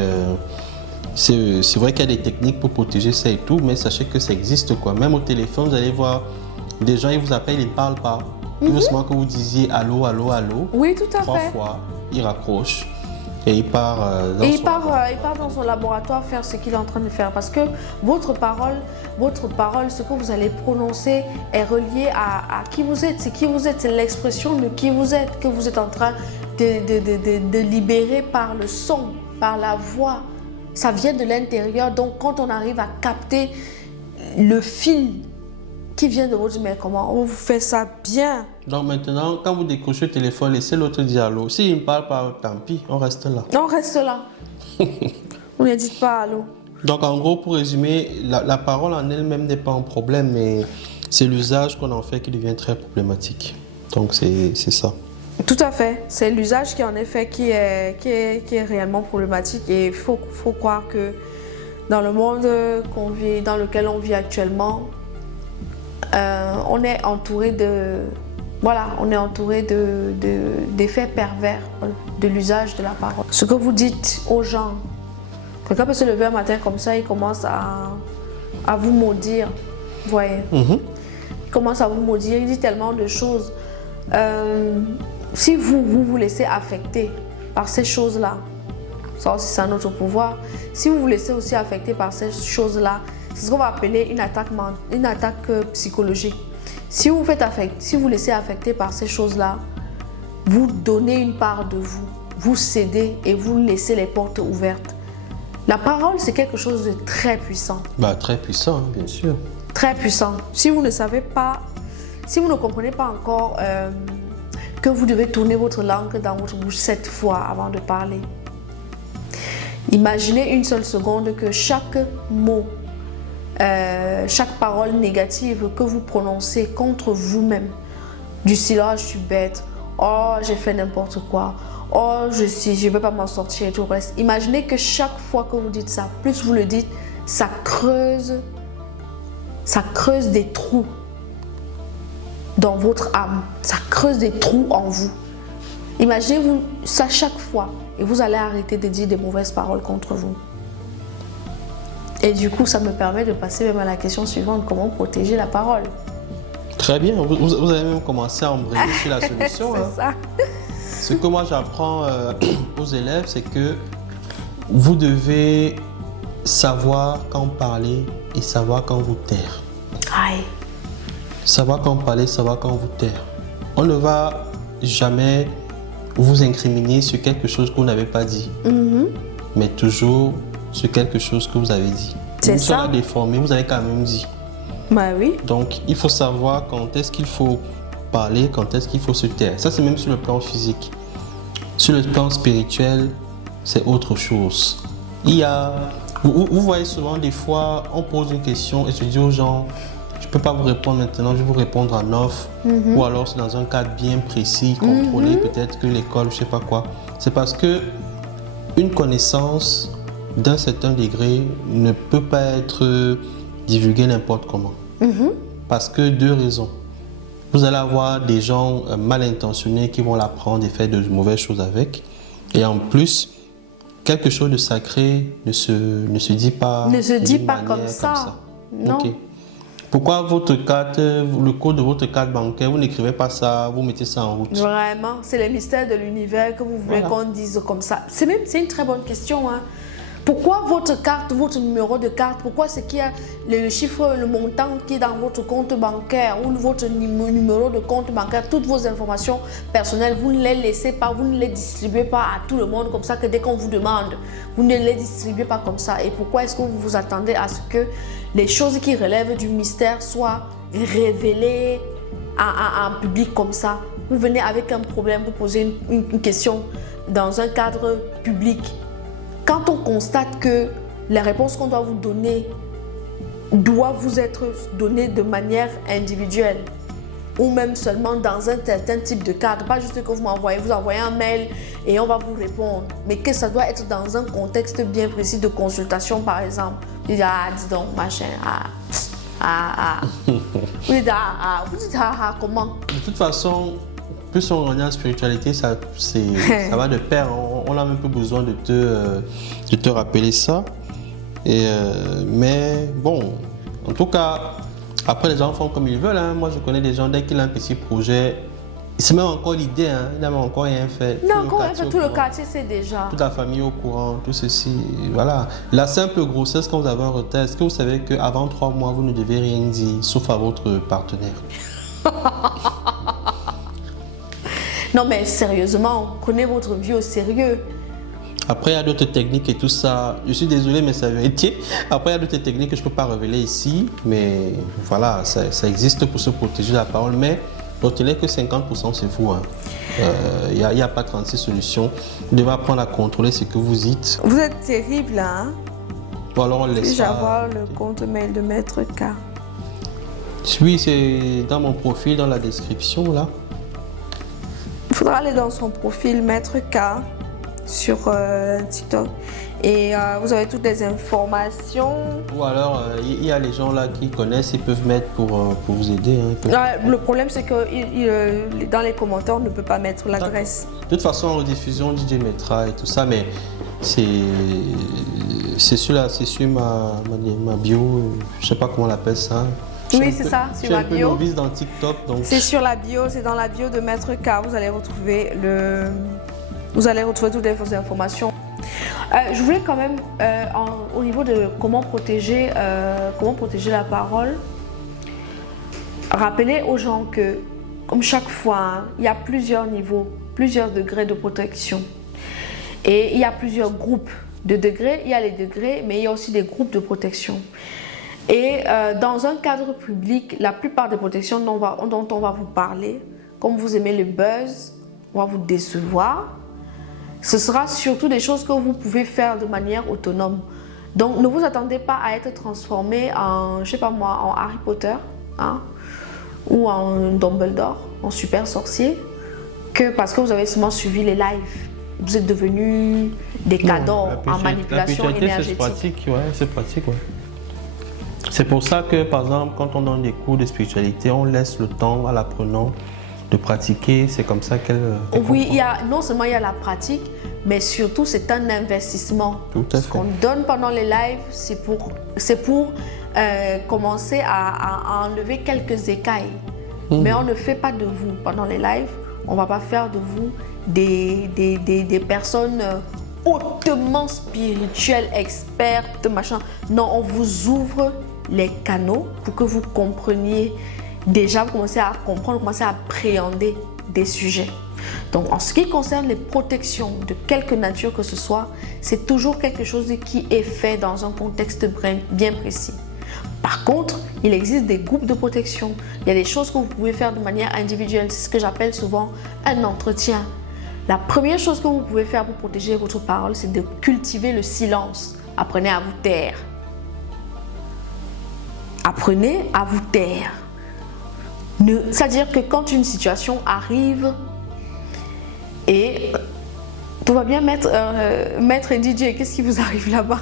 c'est vrai qu'il y a des techniques pour protéger ça et tout, mais sachez que ça existe, quoi. Même au téléphone, vous allez voir des gens, ils vous appellent, ils ne parlent pas. Il faut seulement que vous disiez allô, allô, allô. Oui, tout à fait. 3 fois, ils raccrochent. Et il part dans son laboratoire faire ce qu'il est en train de faire. Parce que votre parole, ce que vous allez prononcer est relié à qui vous êtes. C'est qui vous êtes, c'est l'expression de qui vous êtes, que vous êtes en train de libérer par le son, par la voix. Ça vient de l'intérieur. Donc quand on arrive à capter le fil qui vient de votre mais comment on vous fait ça bien. Donc maintenant, quand vous décrochez le téléphone, laissez l'autre dire allô. S'il ne parle pas, tant pis, on reste là. On reste là. Vous ne dites pas allô. Donc en gros, pour résumer, la parole en elle-même n'est pas un problème, mais c'est l'usage qu'on en fait qui devient très problématique. Donc c'est ça. Tout à fait. C'est l'usage qui en effet qui est réellement problématique. Et il faut croire que dans le monde dans lequel on vit actuellement, on est entouré d'effets pervers de l'usage de la parole. Ce que vous dites aux gens, quelqu'un peut se lever un matin comme ça, il commence à vous maudire, vous voyez. Il commence à vous maudire, il dit tellement de choses. Si vous laissez affecter par ces choses-là, ça aussi c'est un autre pouvoir, si vous vous laissez aussi affecter par ces choses-là, c'est ce qu'on va appeler une attaque psychologique. Si vous laissez affecter par ces choses-là, vous donnez une part de vous, vous cédez et vous laissez les portes ouvertes. La parole, c'est quelque chose de très puissant. Très puissant, bien sûr. Très puissant. Si vous ne savez pas, si vous ne comprenez pas encore que vous devez tourner votre langue dans votre bouche 7 fois avant de parler. Imaginez une seule seconde que chaque mot, chaque parole négative que vous prononcez contre vous-même, du style « oh, je suis bête »,« oh, j'ai fait n'importe quoi »,« oh, je ne vais pas m'en sortir » et tout le reste. Imaginez que chaque fois que vous dites ça, plus vous le dites, ça creuse des trous dans votre âme, ça creuse des trous en vous. Imaginez-vous ça chaque fois et vous allez arrêter de dire des mauvaises paroles contre vous. Et du coup, ça me permet de passer même à la question suivante, comment protéger la parole? Très bien, vous avez même commencé à embrayer sur la solution. C'est ça. Ce que moi j'apprends aux élèves, c'est que vous devez savoir quand parler et savoir quand vous taire. Aïe. Savoir quand parler, savoir quand vous taire. On ne va jamais vous incriminer sur quelque chose que vous n'avez pas dit, mais toujours sur quelque chose que vous avez dit. C'est vous ça. serez déformé, vous avez quand même dit. Bah oui. Donc, il faut savoir quand est-ce qu'il faut parler, quand est-ce qu'il faut se taire. Ça, c'est même sur le plan physique. Sur le plan spirituel, c'est autre chose. Vous voyez souvent des fois, on pose une question et se dit aux gens, je ne peux pas vous répondre maintenant, je vais vous répondre en off. Ou alors c'est dans un cadre bien précis, contrôlé, peut-être que l'école, je ne sais pas quoi. C'est parce que une connaissance d'un certain degré ne peut pas être divulguée n'importe comment. Parce que 2 raisons. Vous allez avoir des gens mal intentionnés qui vont l'apprendre et faire de mauvaises choses avec. Et en plus, quelque chose de sacré ne se dit pas. Ne se dit d'une pas manière comme ça. Non. Ok. Pourquoi votre carte, le code de votre carte bancaire, vous n'écrivez pas ça, vous mettez ça en route? Vraiment, c'est les mystères de l'univers que vous voulez qu'on dise comme ça. C'est une très bonne question. Hein. Pourquoi votre carte, votre numéro de carte, pourquoi c'est qu'il y a le chiffre, le montant qui est dans votre compte bancaire ou votre numéro de compte bancaire, toutes vos informations personnelles, vous ne les laissez pas, vous ne les distribuez pas à tout le monde comme ça que dès qu'on vous demande, vous ne les distribuez pas comme ça. Et pourquoi est-ce que vous vous attendez à ce que les choses qui relèvent du mystère soient révélées en public comme ça? Vous venez avec un problème, vous posez une question dans un cadre public. Quand on constate que les réponses qu'on doit vous donner doivent vous être données de manière individuelle ou même seulement dans un certain type de cadre, pas juste que vous envoyez un mail et on va vous répondre, mais que ça doit être dans un contexte bien précis de consultation par exemple. Vous dites, dis donc, machin, vous dites, comment? De toute façon, plus on revient en spiritualité, ça va de pair. On a même peu besoin de te rappeler ça. Mais bon, en tout cas, après les gens font comme ils veulent. Hein. Moi, je connais des gens, dès qu'il a un petit projet, c'est même encore l'idée, hein. Il n'a même encore rien fait. Non, encore rien fait, tout le quartier sait déjà. Toute la famille au courant, tout ceci, voilà. La simple grossesse, quand vous avez un retard, est-ce que vous savez qu'avant 3 mois, vous ne devez rien dire, sauf à votre partenaire? Non mais sérieusement, prenez votre vie au sérieux. Après, il y a d'autres techniques et tout ça. Je suis désolé, mais c'est la vérité. Après, il y a d'autres techniques que je ne peux pas révéler ici. Mais voilà, ça existe pour se protéger de la parole. Mais retenez que 50% c'est vous. Il n'y a pas 36 solutions. Vous devez apprendre à contrôler ce que vous dites. Vous êtes terrible là. Hein? Ou alors on laisse. Puis-je avoir le compte mail de Maître K? Oui, c'est dans mon profil, dans la description là. Il faudra aller dans son profil Maître K sur TikTok et vous avez toutes les informations. Ou alors il y a les gens là qui connaissent, ils peuvent mettre pour vous aider. Hein, le problème c'est que dans les commentaires on ne peut pas mettre l'adresse. De toute façon en rediffusion DJ mettra et tout ça, mais c'est sur ma bio, je sais pas comment on appelle ça. Oui, c'est ça, sur ma bio. Je suis un peu novice dans TikTok. C'est sur la bio, c'est dans la bio de Maître K. Vous allez retrouver toutes les informations. Je voulais quand même, au niveau de comment protéger la parole, rappeler aux gens que, comme chaque fois, hein, il y a plusieurs niveaux, plusieurs degrés de protection. Et il y a plusieurs groupes de degrés. Il y a les degrés, mais il y a aussi des groupes de protection. Et dans un cadre public, la plupart des protections dont on va vous parler comme vous aimez le buzz, on va vous décevoir. Ce sera surtout des choses que vous pouvez faire de manière autonome. Donc, ne vous attendez pas à être transformé en, je sais pas moi, en Harry Potter, hein, ou en Dumbledore, en super sorcier, que parce que vous avez seulement suivi les lives. Vous êtes devenus des cadors en manipulation énergétique. C'est pratique, ouais, c'est pratique, ouais. C'est pour ça que, par exemple, quand on donne des cours de spiritualité, on laisse le temps à l'apprenant de pratiquer. C'est comme ça qu'elle oui, non seulement il y a la pratique, mais surtout c'est un investissement. Tout à fait. Ce qu'on donne pendant les lives, c'est pour commencer à enlever quelques écailles. Mais on ne fait pas de vous pendant les lives. On ne va pas faire de vous des personnes hautement spirituelles, expertes, machin. Non, on vous ouvre les canaux pour que vous compreniez. Déjà, vous commencez à comprendre, vous commencez à appréhender des sujets. Donc, en ce qui concerne les protections de quelque nature que ce soit, c'est toujours quelque chose qui est fait dans un contexte bien précis. Par contre, il existe des groupes de protection. Il y a des choses que vous pouvez faire de manière individuelle. C'est ce que j'appelle souvent un entretien. La première chose que vous pouvez faire pour protéger votre parole, c'est de cultiver le silence. Apprenez à vous taire. Apprenez à vous taire. C'est-à-dire que quand une situation arrive et tout va bien, maître DJ, qu'est-ce qui vous arrive là-bas?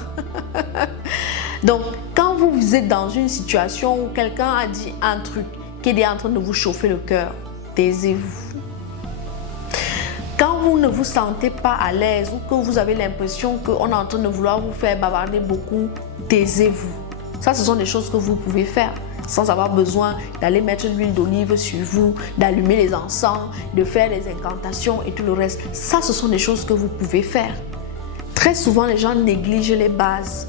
Donc, quand vous êtes dans une situation où quelqu'un a dit un truc qui est en train de vous chauffer le cœur, taisez-vous. Quand vous ne vous sentez pas à l'aise ou que vous avez l'impression qu'on est en train de vouloir vous faire bavarder beaucoup, taisez-vous. Ça, ce sont des choses que vous pouvez faire sans avoir besoin d'aller mettre l'huile d'olive sur vous, d'allumer les encens, de faire les incantations et tout le reste. Ça, ce sont des choses que vous pouvez faire. Très souvent, les gens négligent les bases.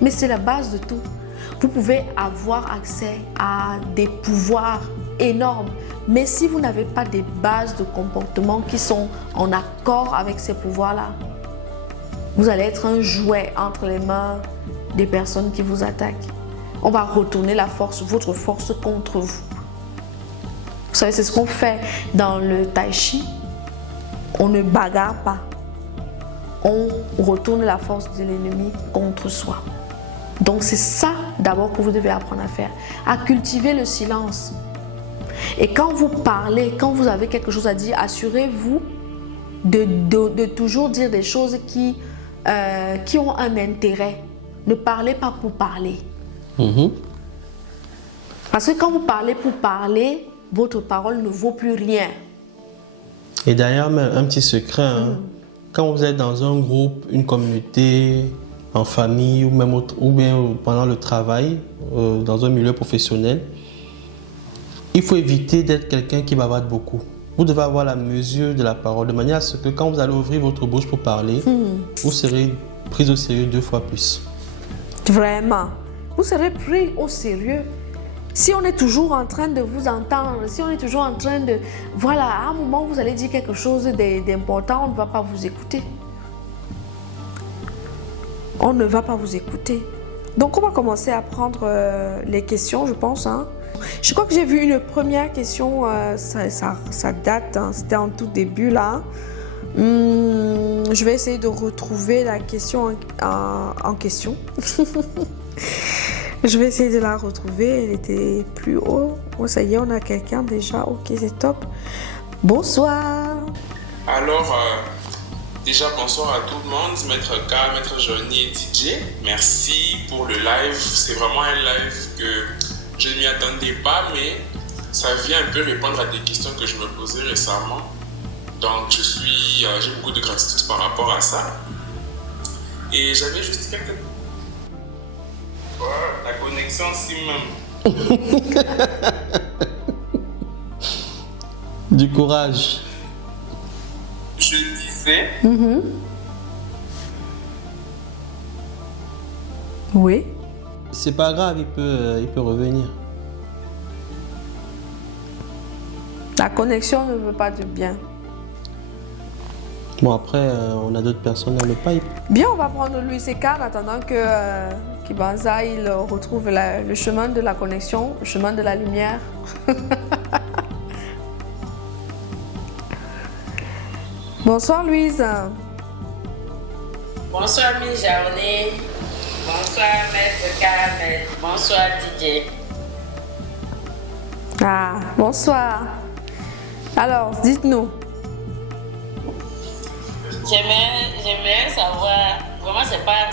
Mais c'est la base de tout. Vous pouvez avoir accès à des pouvoirs énormes. Mais si vous n'avez pas des bases de comportement qui sont en accord avec ces pouvoirs-là, vous allez être un jouet entre les mains des personnes qui vous attaquent. On va retourner votre force contre vous. Vous savez, c'est ce qu'on fait dans le tai chi. On ne bagarre pas. On retourne la force de l'ennemi contre soi. Donc c'est ça d'abord que vous devez apprendre à faire, à cultiver le silence. Et quand vous parlez, quand vous avez quelque chose à dire, assurez-vous de toujours dire des choses qui ont un intérêt. Ne parlez pas pour parler. Parce que quand vous parlez pour parler, votre parole ne vaut plus rien. Et d'ailleurs, un petit secret, hein, quand vous êtes dans un groupe, une communauté, en famille ou bien pendant le travail, dans un milieu professionnel, il faut éviter d'être quelqu'un qui bavarde beaucoup. Vous devez avoir la mesure de la parole, de manière à ce que quand vous allez ouvrir votre bouche pour parler, vous serez pris au sérieux 2 fois plus. Vraiment, vous serez pris au sérieux. Si on est toujours en train de vous entendre, si on est toujours en train de... Voilà, à un moment, vous allez dire quelque chose d'important, on ne va pas vous écouter. On ne va pas vous écouter. Donc, on va commencer à prendre les questions, je pense. Hein. Je crois que j'ai vu une première question, ça date, hein, c'était en tout début là. Je vais essayer de retrouver la question en question. Je vais essayer de la retrouver, elle était plus haut. Oh, ça y est, on a quelqu'un déjà, ok, c'est top. Bonsoir. Alors, déjà bonsoir à tout le monde, Maître K, Maître Johnny et DJ. Merci pour le live, c'est vraiment un live que je ne m'y attendais pas, mais ça vient un peu répondre à des questions que je me posais récemment. Donc j'ai beaucoup de gratitude par rapport à ça. Et j'avais juste quelques... Oh, la connexion si même. Du courage. Je disais... Oui. C'est pas grave, il peut revenir. La connexion ne veut pas du bien. Bon, après, on a d'autres personnes dans le pipe. Bien, on va prendre Louis C.K. en attendant que Kibanza il retrouve le chemin de la connexion, le chemin de la lumière. Bonsoir Louise. Bonsoir mi-journée. Bonsoir Maître Carmen. Bonsoir DJ. Ah, bonsoir. Alors, dites-nous. J'aimerais savoir, vraiment c'est pas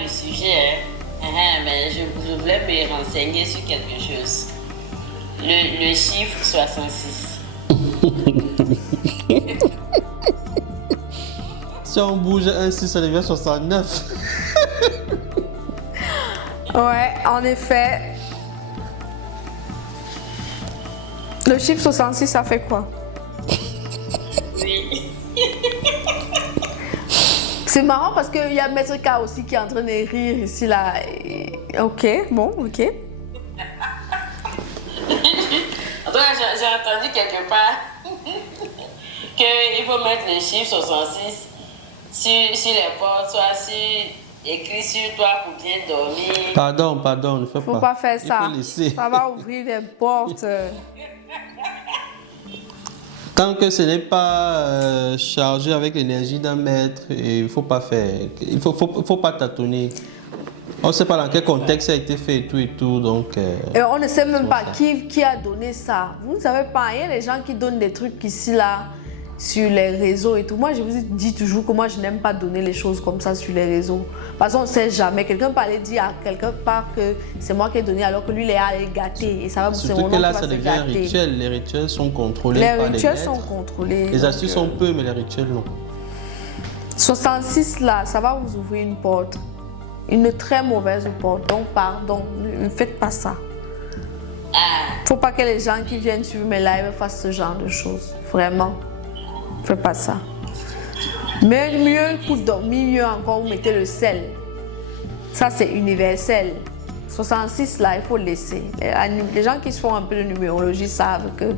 le sujet, hein. Mais je voulais me renseigner sur quelque chose. Le chiffre 66. Si on bouge un 6, ça devient 69. Ouais, en effet. Le chiffre 66, ça fait quoi? Oui. C'est marrant parce qu'il y a Maître K aussi qui est en train de rire ici, là. Ok, bon, ok. Donc, j'ai entendu quelque part qu'il faut mettre le chiffre 66 sur les portes, soit écrit sur toi pour bien dormir. Pardon, ne fais pas. Faut pas faire ça. Il faut laisser. Ça va ouvrir des portes. Tant que ce n'est pas chargé avec l'énergie d'un maître, il ne faut pas faire. Il faut pas tâtonner. On ne sait pas dans quel contexte ça a été fait et tout, donc... Et on ne sait même pas qui a donné ça. Vous ne savez pas, il y a des gens qui donnent des trucs ici, là, sur les réseaux et tout. Moi, je vous dis toujours que moi, je n'aime pas donner les choses comme ça sur les réseaux. Parce qu'on ne sait jamais. Quelqu'un peut aller dire à quelqu'un part que c'est moi qui ai donné alors que lui, il est allé gâter. Et ça va, c'est surtout mon que nom là, qui va ça se devient un gâter. rituel. Les rituels sont contrôlés Les par les rituels maîtres. sont contrôlés. Les astuces sont peu, mais les rituels, non. 66, là, ça va vous ouvrir une porte. Une très mauvaise porte. Donc, pardon, ne faites pas ça. Faut pas que les gens qui viennent suivre mes lives fassent ce genre de choses. Vraiment. Faites pas ça. Mais mieux pour dormir, mieux encore, vous mettez le sel. Ça, c'est universel. 66, là, il faut le laisser. Les gens qui se font un peu de numérologie savent que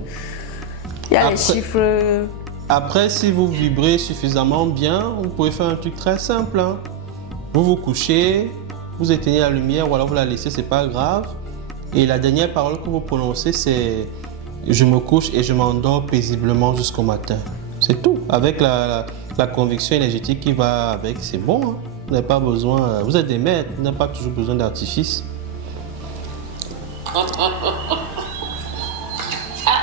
il y a les chiffres. Après, si vous vibrez suffisamment bien, vous pouvez faire un truc très simple. Hein. Vous vous couchez, vous éteignez la lumière ou alors vous la laissez, c'est pas grave. Et la dernière parole que vous prononcez, c'est « Je me couche et je m'endors paisiblement jusqu'au matin ». C'est tout. Avec la conviction énergétique qui va avec, c'est bon. Hein. Vous n'avez pas besoin, vous êtes des maîtres, vous n'avez pas toujours besoin d'artifice. Ah,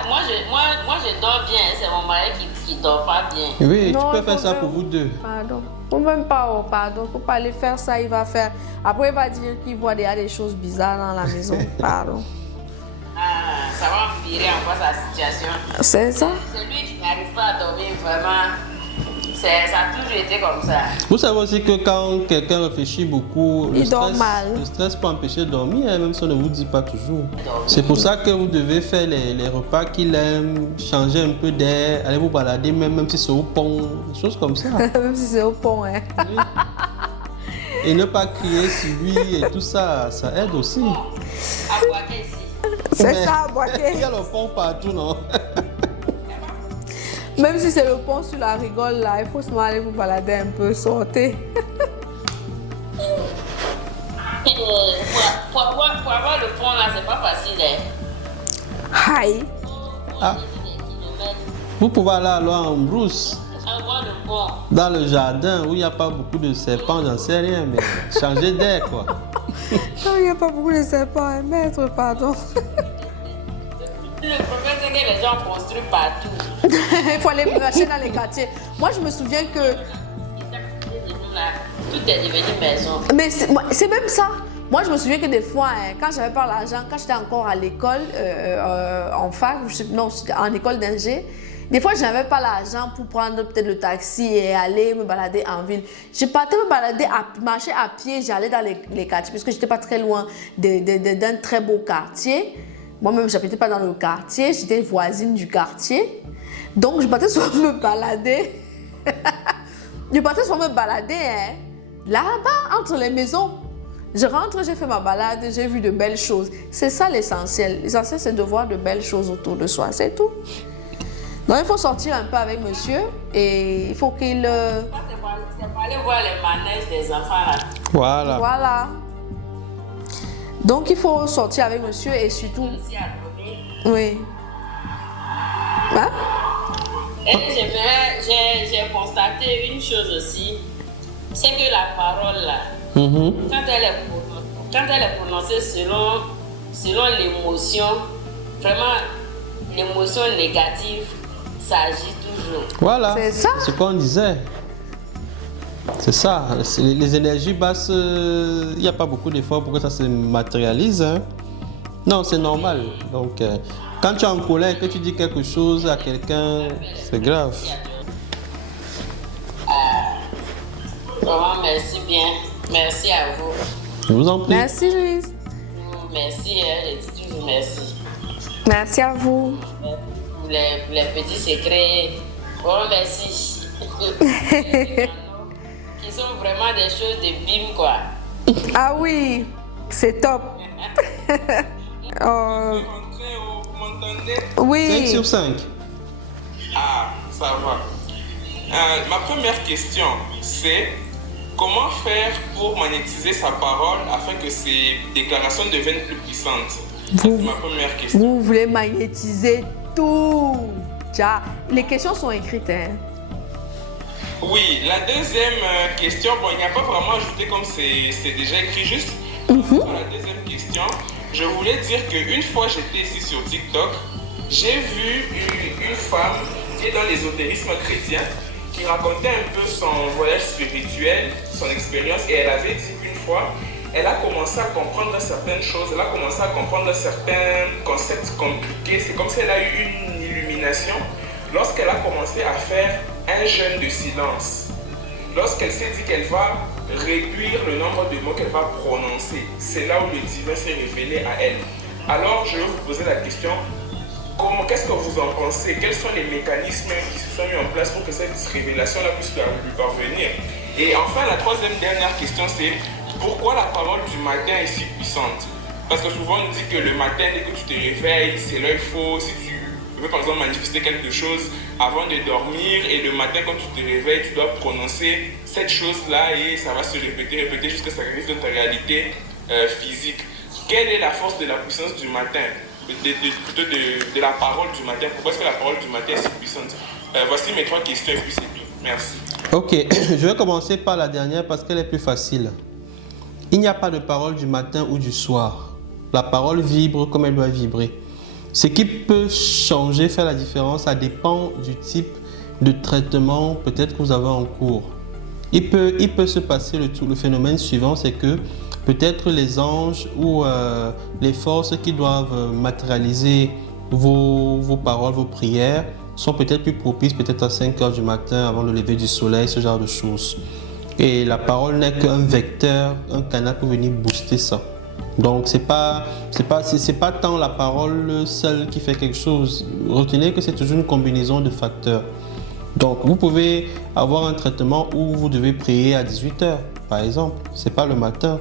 moi je dors bien, c'est mon mari qui dort pas bien. Oui, Non, tu peux il faire faut ça même- pour vous deux. Pardon. Ou même pas, oh, pardon. Faut pas aller faire ça, il va faire. Après, il va dire qu'il voit des choses bizarres dans la maison. Pardon. Ah, ça va empirer encore sa situation. C'est ça? C'est lui qui n'arrive pas à dormir vraiment. Ça a toujours été comme ça. Vous savez aussi que quand quelqu'un réfléchit beaucoup, Il dort mal. le stress peut empêcher de dormir, hein, même si on ne vous dit pas toujours. C'est pour ça que vous devez faire les repas qu'il aime, changer un peu d'air, aller vous balader, même si c'est au pont, des choses comme ça. Même si c'est au pont, hein. Oui. Et ne pas crier sur lui et tout ça, ça aide aussi. À Boaké ici. C'est Mais ça, Il Boaké. y a le pont partout, non? Même si c'est le pont sur la rigole, là, il faut seulement aller vous balader un peu, sortez. Pour avoir le pont là, c'est pas facile. Hein. Aïe. Ah. Vous pouvez aller alors en brousse, Avoir le pont. dans le jardin où il n'y a pas beaucoup de serpents, j'en sais rien, mais changer d'air, quoi. Non, il n'y a pas beaucoup de serpents, hein. Maître, pardon. Le problème, c'est que les gens construisent partout. Il faut aller marcher dans les quartiers. Moi, je me souviens que. Tout est devenu maison. Mais c'est même ça. Moi, je me souviens que des fois, hein, quand j'avais pas l'argent, quand j'étais encore à l'école, en fac, non, en école d'ingé, des fois, je n'avais pas l'argent pour prendre peut-être le taxi et aller me balader en ville. Je partais me balader, marcher à pied, j'allais dans les quartiers, parce que je n'étais pas très loin d'un très beau quartier. Moi-même, je n'habitais pas dans le quartier, j'étais voisine du quartier. Donc, je partais souvent me balader. Je partais souvent me balader, hein, là-bas, entre les maisons. Je rentre, j'ai fait ma balade, j'ai vu de belles choses. C'est ça l'essentiel. L'essentiel, c'est de voir de belles choses autour de soi, c'est tout. Donc, il faut sortir un peu avec monsieur et il faut qu'il... C'est pour aller voir les manèges des enfants là. Voilà. Voilà. Donc, il faut sortir avec monsieur et surtout... Ici à Kobe. Oui. Hein? Et j'ai constaté une chose aussi, c'est que la parole là, quand elle est prononcée selon l'émotion, vraiment l'émotion négative, ça agit toujours. Voilà, C'est ça. ce qu'on disait. C'est ça, les énergies basses, il n'y a pas beaucoup d'efforts pour que ça se matérialise. Hein. Non, c'est normal. Donc, quand tu es en colère et que tu dis quelque chose à quelqu'un, c'est grave. Vraiment, merci bien. Merci à vous. Je vous en prie. Merci, Louise. Merci, je dis toujours merci. Merci à vous. Pour les petits secrets, bon, merci. Qui sont vraiment des choses de bim, quoi. Ah oui, c'est top. Vous m'entendez? 5 Oui. sur 5. Ah, ça va. Ma première question, c'est comment faire pour monétiser sa parole afin que ses déclarations deviennent plus puissantes? Ça, c'est ma première question. Vous voulez magnétiser tout. Tiens, les questions sont écrites. Hein. Oui, la deuxième question, bon, il n'y a pas vraiment ajouté comme c'est déjà écrit juste. Pour la deuxième question, je voulais dire qu'une fois j'étais ici sur TikTok, j'ai vu une femme qui est dans l'ésotérisme chrétien qui racontait un peu son voyage spirituel, son expérience, et elle avait dit qu'une fois, elle a commencé à comprendre certaines choses, elle a commencé à comprendre certains concepts compliqués. C'est comme si elle a eu une illumination lorsqu'elle a commencé à faire un jeûne de silence. Lorsqu'elle s'est dit qu'elle va réduire le nombre de mots qu'elle va prononcer, c'est là où le divin s'est révélé à elle. Alors je vais vous poser la question, qu'est-ce que vous en pensez? Quels sont les mécanismes qui se sont mis en place pour que cette révélation-là puisse lui parvenir? Et enfin, la troisième dernière question, c'est pourquoi la parole du matin est si puissante? Parce que souvent on nous dit que le matin, dès que tu te réveilles, c'est l'œil faux. Si tu veux par exemple manifester quelque chose avant de dormir et le matin quand tu te réveilles, tu dois prononcer cette chose-là et ça va se répéter jusqu'à ce que ça arrive dans ta réalité physique. Quelle est la force de la puissance du matin? Plutôt de la parole du matin. Pourquoi est-ce que la parole du matin est si puissante? Voici mes 3 questions et puis c'est tout. Merci. Ok, je vais commencer par la dernière parce qu'elle est plus facile. Il n'y a pas de parole du matin ou du soir. La parole vibre comme elle doit vibrer. Ce qui peut changer, faire la différence, ça dépend du type de traitement peut-être que vous avez en cours. Il peut se passer le phénomène suivant, c'est que peut-être les anges ou les forces qui doivent matérialiser vos paroles, vos prières, sont peut-être plus propices, peut-être à 5 heures du matin avant le lever du soleil, ce genre de choses. Et la parole n'est qu'un vecteur, un canal pour venir booster ça. Donc c'est pas tant la parole seule qui fait quelque chose. Retenez que c'est toujours une combinaison de facteurs. Donc vous pouvez avoir un traitement où vous devez prier à 18h, par exemple. C'est pas le matin,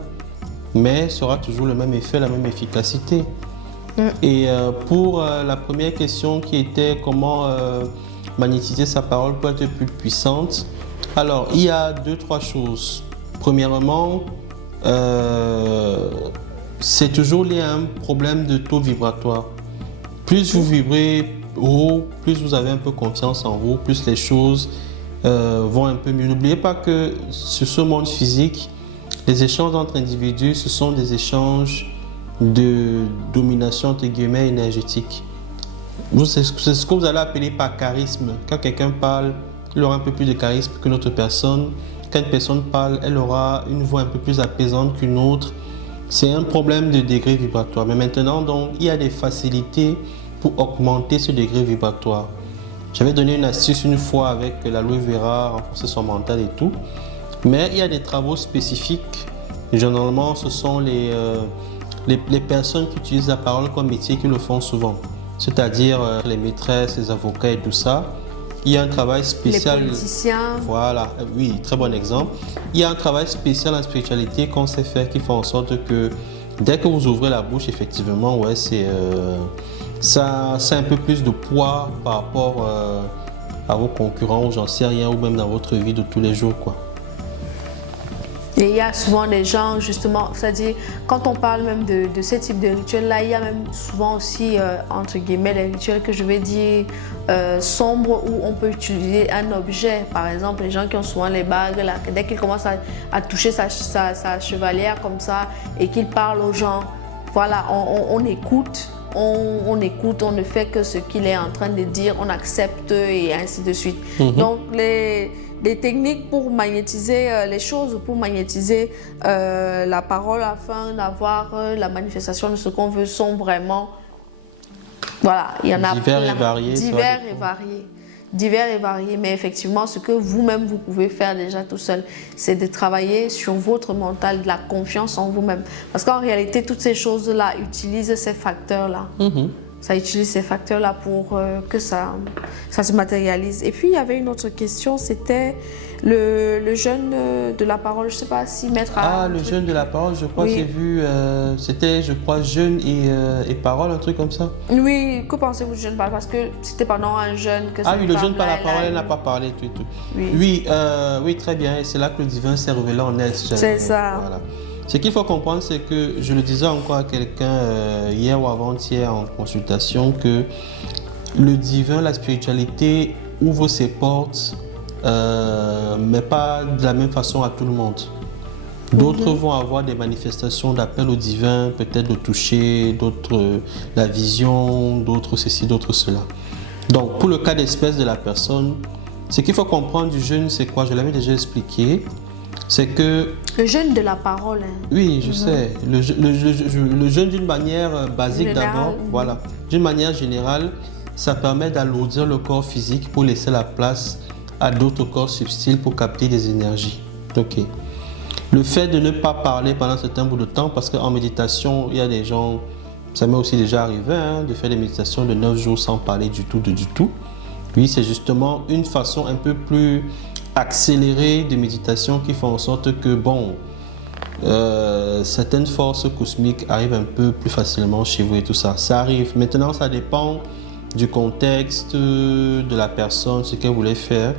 mais ça aura toujours le même effet, la même efficacité. Et pour la première question qui était comment magnétiser sa parole pour être plus puissante, alors il y a 2-3 choses. Premièrement, c'est toujours lié à un problème de taux vibratoire. Plus vous vibrez haut, plus vous avez un peu confiance en vous, plus les choses vont un peu mieux. N'oubliez pas que sur ce monde physique, les échanges entre individus, ce sont des échanges de domination entre guillemets énergétique. C'est ce que vous allez appeler par charisme. Quand quelqu'un parle, il aura un peu plus de charisme qu'une autre personne. Quand une personne parle, elle aura une voix un peu plus apaisante qu'une autre. C'est un problème de degré vibratoire. Mais maintenant, donc, il y a des facilités pour augmenter ce degré vibratoire. J'avais donné une astuce une fois avec l'aloe vera, renforcer son mental et tout. Mais il y a des travaux spécifiques. Généralement, ce sont les personnes qui utilisent la parole comme métier qui le font souvent. C'est-à-dire les maîtresses, les avocats et tout ça. Il y a un travail spécial. Les politiciens. Voilà, oui, très bon exemple. Il y a un travail spécial en spiritualité qu'on sait faire qui fait en sorte que dès que vous ouvrez la bouche, effectivement, ouais, ça a un peu plus de poids par rapport à vos concurrents ou j'en sais rien, ou même dans votre vie de tous les jours, quoi. Et il y a souvent des gens, justement, c'est-à-dire, quand on parle même de ce type de rituel-là, il y a même souvent aussi, entre guillemets, des rituels que je vais dire sombres, où on peut utiliser un objet. Par exemple, les gens qui ont souvent les bagues, là, dès qu'ils commencent à toucher sa chevalière comme ça, et qu'ils parlent aux gens, voilà, on écoute. On écoute, on ne fait que ce qu'il est en train de dire, on accepte et ainsi de suite. Donc, des techniques pour magnétiser les choses, pour magnétiser la parole afin d'avoir la manifestation de ce qu'on veut sont vraiment, voilà, il y en a divers plein, et variés. Divers et variés, mais effectivement, ce que vous-même, vous pouvez faire déjà tout seul, c'est de travailler sur votre mental, de la confiance en vous-même. Parce qu'en réalité, toutes ces choses-là utilisent ces facteurs-là. Ça utilise ces facteurs-là pour que ça se matérialise. Et puis, il y avait une autre question, c'était le jeûne de la parole. Je ne sais pas si mettre à... Ah, le jeûne de la parole, je crois que j'ai vu, c'était, je crois, jeûne et parole, un truc comme ça. Oui, que pensez-vous du jeûne par la parole? Parce que c'était pendant un jeûne que... Ah oui, le jeûne par la parole, elle n'a pas parlé, tout. Oui, très bien, et c'est là que le divin s'est révélé en elle. C'est ça. Voilà. Ce qu'il faut comprendre, c'est que, je le disais encore à quelqu'un hier ou avant-hier en consultation, que le divin, la spiritualité ouvre ses portes, mais pas de la même façon à tout le monde. D'autres vont avoir des manifestations d'appel au divin, peut-être le toucher, d'autres la vision, d'autres ceci, d'autres cela. Donc, pour le cas d'espèce de la personne, ce qu'il faut comprendre du jeûne, c'est quoi? Je l'avais déjà expliqué. C'est que... Le jeûne de la parole. Hein. Oui, je sais. Le jeûne d'une manière basique d'abord, voilà. D'une manière générale, ça permet d'alourdir le corps physique pour laisser la place à d'autres corps subtils pour capter des énergies. Ok. Le fait de ne pas parler pendant un certain bout de temps, parce qu'en méditation, il y a des gens, ça m'est aussi déjà arrivé, hein, de faire des méditations de 9 jours sans parler du tout. Oui, c'est justement une façon un peu plus accélérée de méditation qui fait en sorte que, certaines forces cosmiques arrivent un peu plus facilement chez vous et tout ça. Ça arrive. Maintenant, ça dépend du contexte, de la personne, ce qu'elle voulait faire.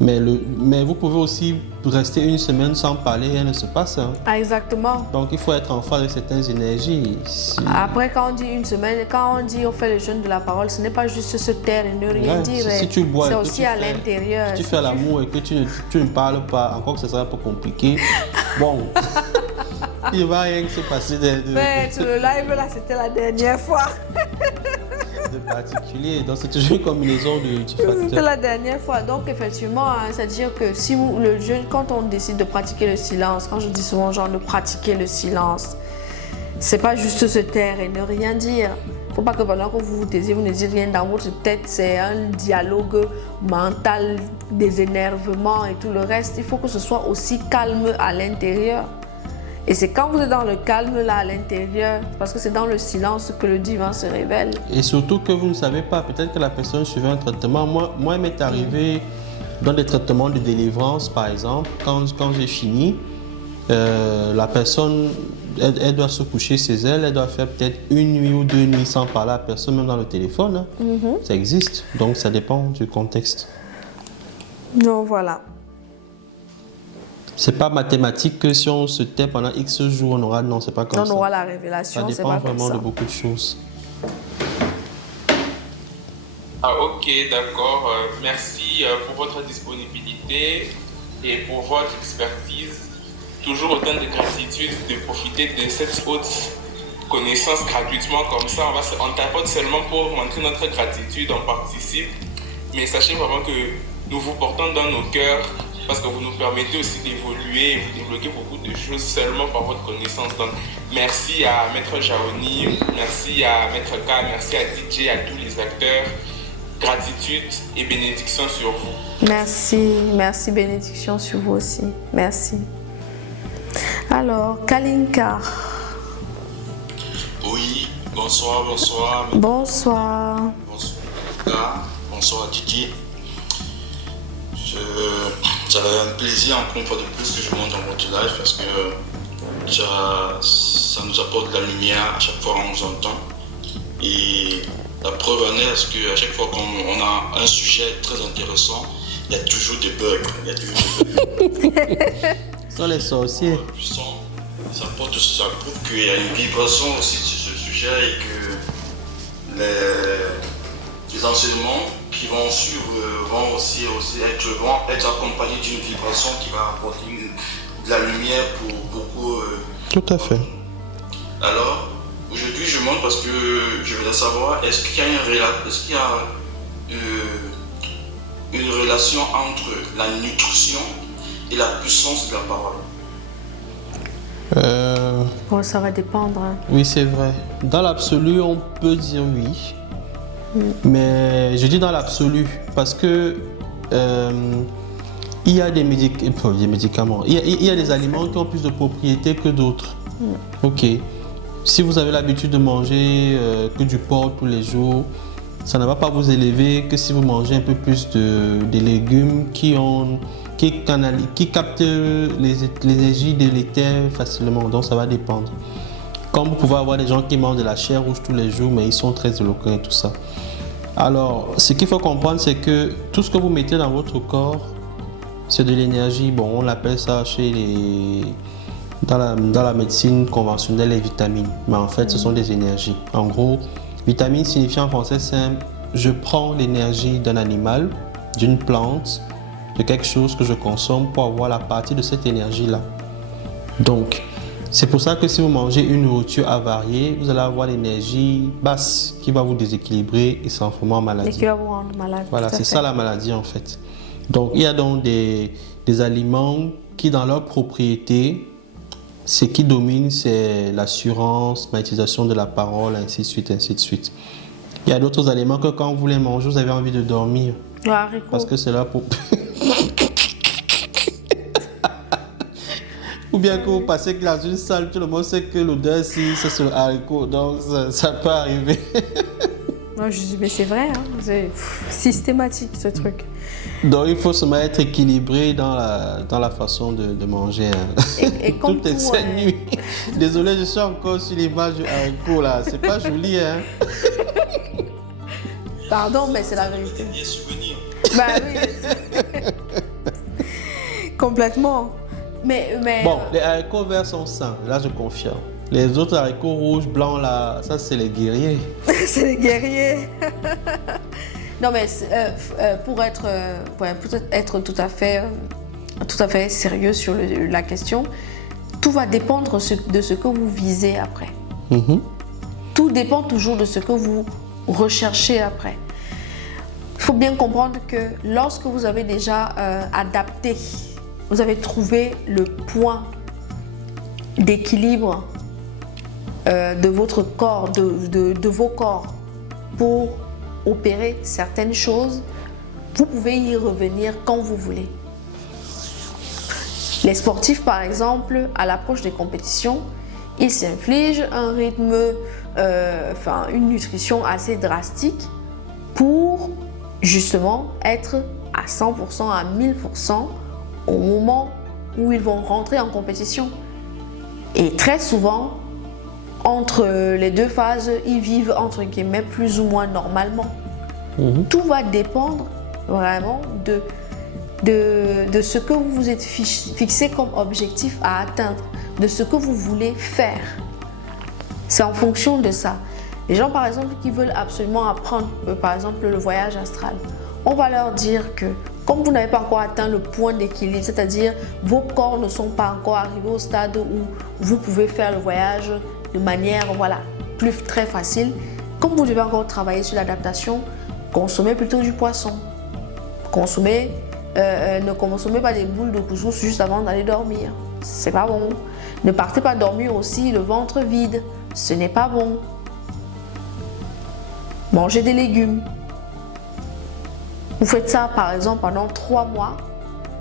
Mais vous pouvez aussi rester une semaine sans parler et rien ne se passe. Hein. Ah, exactement. Donc, il faut être en phase avec certaines énergies. Après, quand on dit une semaine, quand on dit on fait le jeûne de la parole, ce n'est pas juste se taire et ne rien dire. Si tu bois, c'est aussi à l'intérieur. Si tu fais l'amour et que tu ne parles pas, encore que ce sera un peu compliqué, il ne va rien se passer. Mais le live là, c'était la dernière fois. De particulier, donc c'est toujours une combinaison du facteur. C'était la dernière fois, donc effectivement, hein, c'est-à-dire que si le jeûne, quand on décide de pratiquer le silence, quand je dis souvent genre de pratiquer le silence, c'est pas juste se taire et ne rien dire. Faut pas que pendant que vous vous taisez, vous ne dites rien dans votre tête, c'est un dialogue mental, des énervements et tout le reste. Il faut que ce soit aussi calme à l'intérieur. Et c'est quand vous êtes dans le calme là à l'intérieur, parce que c'est dans le silence que le divin se révèle. Et surtout que vous ne savez pas, peut-être que la personne suivait un traitement. Moi, il m'est arrivé dans des traitements de délivrance, par exemple, quand j'ai fini, la personne, elle doit se coucher chez elle, elle doit faire peut-être 1 nuit ou 2 nuits sans parler à personne, même dans le téléphone. Hein. Ça existe, donc ça dépend du contexte. Donc voilà. C'est pas mathématique que si on se tait pendant X jours, on aura... Non, c'est pas comme ça. On aura la révélation, c'est pas comme ça. Ça dépend vraiment de beaucoup de choses. Ah, ok, d'accord. Merci pour votre disponibilité et pour votre expertise. Toujours autant de gratitude de profiter de cette haute connaissance gratuitement comme ça. On tapote seulement pour montrer notre gratitude, on participe. Mais sachez vraiment que nous vous portons dans nos cœurs, parce que vous nous permettez aussi d'évoluer et vous débloquer beaucoup de choses seulement par votre connaissance. Donc, merci à Maître Jaoni, merci à Maître K, merci à DJ, à tous les acteurs. Gratitude et bénédiction sur vous. Merci, bénédiction sur vous aussi. Merci. Alors, Kalinka. Oui, bonsoir. Bonsoir. Bonsoir DJ. J'avais un plaisir encore une fois de plus que je monte dans votre live parce que ça nous apporte de la lumière à chaque fois qu'on nous entend. Et la preuve en est qu'à chaque fois qu'on a un sujet très intéressant, il y a toujours des bugs. sont les sorciers. Puissant. Ça prouve qu'il y a une vibration aussi sur ce sujet et que les enseignements qui vont suivre vont aussi être accompagnés d'une vibration qui va apporter de la lumière pour beaucoup. Tout à fait. Alors, aujourd'hui, je montre parce que je voudrais savoir, est-ce qu'il y a une relation entre la nutrition et la puissance de la parole? Bon, ça va dépendre. Hein. Oui, c'est vrai. Dans l'absolu, on peut dire oui. Mais je dis dans l'absolu parce que il y a des médicaments, il y a des aliments qui ont plus de propriétés que d'autres. Ok. Si vous avez l'habitude de manger que du porc tous les jours, ça ne va pas vous élever que si vous mangez un peu plus de légumes qui captent l'énergie délétère facilement. Donc ça va dépendre. Comme vous pouvez avoir des gens qui mangent de la chair rouge tous les jours, mais ils sont très éloquents et tout ça. Alors, ce qu'il faut comprendre, c'est que tout ce que vous mettez dans votre corps, c'est de l'énergie. Bon, on appelle ça dans la médecine conventionnelle les vitamines. Mais en fait, ce sont des énergies. En gros, vitamine signifie en français simple, je prends l'énergie d'un animal, d'une plante, de quelque chose que je consomme pour avoir la partie de cette énergie-là. Donc, c'est pour ça que si vous mangez une nourriture avariée, vous allez avoir l'énergie basse qui va vous déséquilibrer et s'enfermer en maladie. Et qui va vous rendre malade. Voilà, c'est ça la maladie en fait. Donc, il y a donc des aliments qui, dans leurs propriétés, ce qui domine, c'est l'assurance, magnétisation de la parole, ainsi de suite, ainsi de suite. Il y a d'autres aliments que quand vous les mangez, vous avez envie de dormir. Le haricot. Parce que c'est là pour... Ou bien que vous passez dans une salle, tout le monde sait que l'odeur, si c'est sur le haricot, donc ça peut arriver. Moi, je dis, mais c'est vrai, hein, c'est systématique ce truc. Donc il faut se mettre équilibré dans la façon de manger. Hein. Et comme toutes ces nuits. Désolé, je suis encore sur l'image du haricot là, c'est pas joli hein. Pardon, mais c'est la vérité. Des souvenirs. Bah oui. Complètement. Mais bon, les haricots verts sont sains, là je confirme. Les autres haricots rouges, blancs là, ça c'est les guerriers. C'est les guerriers. Non mais pour être tout à fait sérieux sur la question, tout va dépendre de ce que vous visez après. Tout dépend toujours de ce que vous recherchez après. Il faut bien comprendre que lorsque vous avez déjà adapté, vous avez trouvé le point d'équilibre de votre corps, de vos corps pour opérer certaines choses, vous pouvez y revenir quand vous voulez. Les sportifs, par exemple, à l'approche des compétitions, ils s'infligent un rythme, une nutrition assez drastique pour justement être à 100%, à 1000% au moment où ils vont rentrer en compétition. Et très souvent, entre les deux phases, ils vivent entre guillemets plus ou moins normalement. Tout va dépendre vraiment de ce que vous vous êtes fixé comme objectif à atteindre, de ce que vous voulez faire. C'est en fonction de ça. Les gens par exemple qui veulent absolument apprendre par exemple le voyage astral, on va leur dire que comme vous n'avez pas encore atteint le point d'équilibre, c'est-à-dire vos corps ne sont pas encore arrivés au stade où vous pouvez faire le voyage de manière très facile, comme vous devez encore travailler sur l'adaptation, consommez plutôt du poisson. Ne consommez pas des boules de couscous juste avant d'aller dormir. C'est pas bon. Ne partez pas dormir aussi le ventre vide. Ce n'est pas bon. Mangez des légumes. Vous faites ça par exemple pendant 3 mois.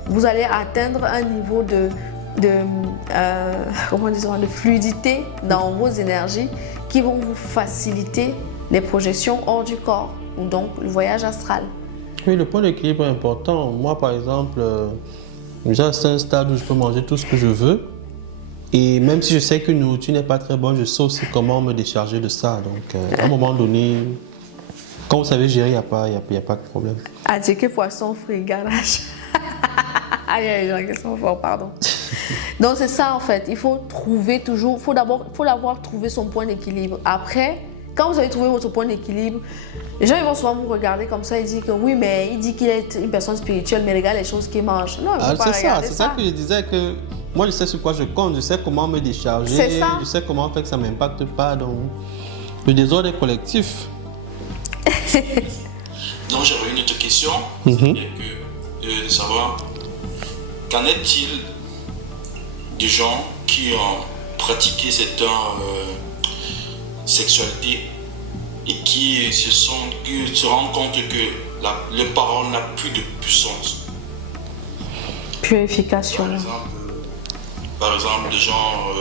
Vous allez atteindre un niveau de fluidité dans vos énergies qui vont vous faciliter les projections hors du corps, ou donc le voyage astral. Oui, le point d'équilibre est important. Moi, par exemple, déjà c'est un stade où je peux manger tout ce que je veux. Et même si je sais qu'une nourriture n'est pas très bonne, je sais aussi comment me décharger de ça. Donc, à un moment donné, quand vous savez gérer, il n'y a pas de problème. Adjectif poisson, fruits, ganache. Il y a des gens qui sont forts, pardon. Donc c'est ça en fait, il faut trouver toujours, faut d'abord trouver son point d'équilibre. Après, quand vous avez trouvé votre point d'équilibre, les gens ils vont souvent vous regarder comme ça et dire que oui, mais il dit qu'il est une personne spirituelle, mais regarde les choses qu'il mange. Non, il faut pas regarder c'est ça que je disais que moi je sais sur quoi je compte, je sais comment me décharger, C'est ça. je sais comment faire que ça ne m'impacte pas. Donc le désordre est collectif. Donc j'avais une autre question, Mhm. c'est de savoir qu'en est-il des gens qui ont pratiqué cette sexualité et qui se rendent compte que leur parole n'a plus de puissance. Purification. Par exemple, des gens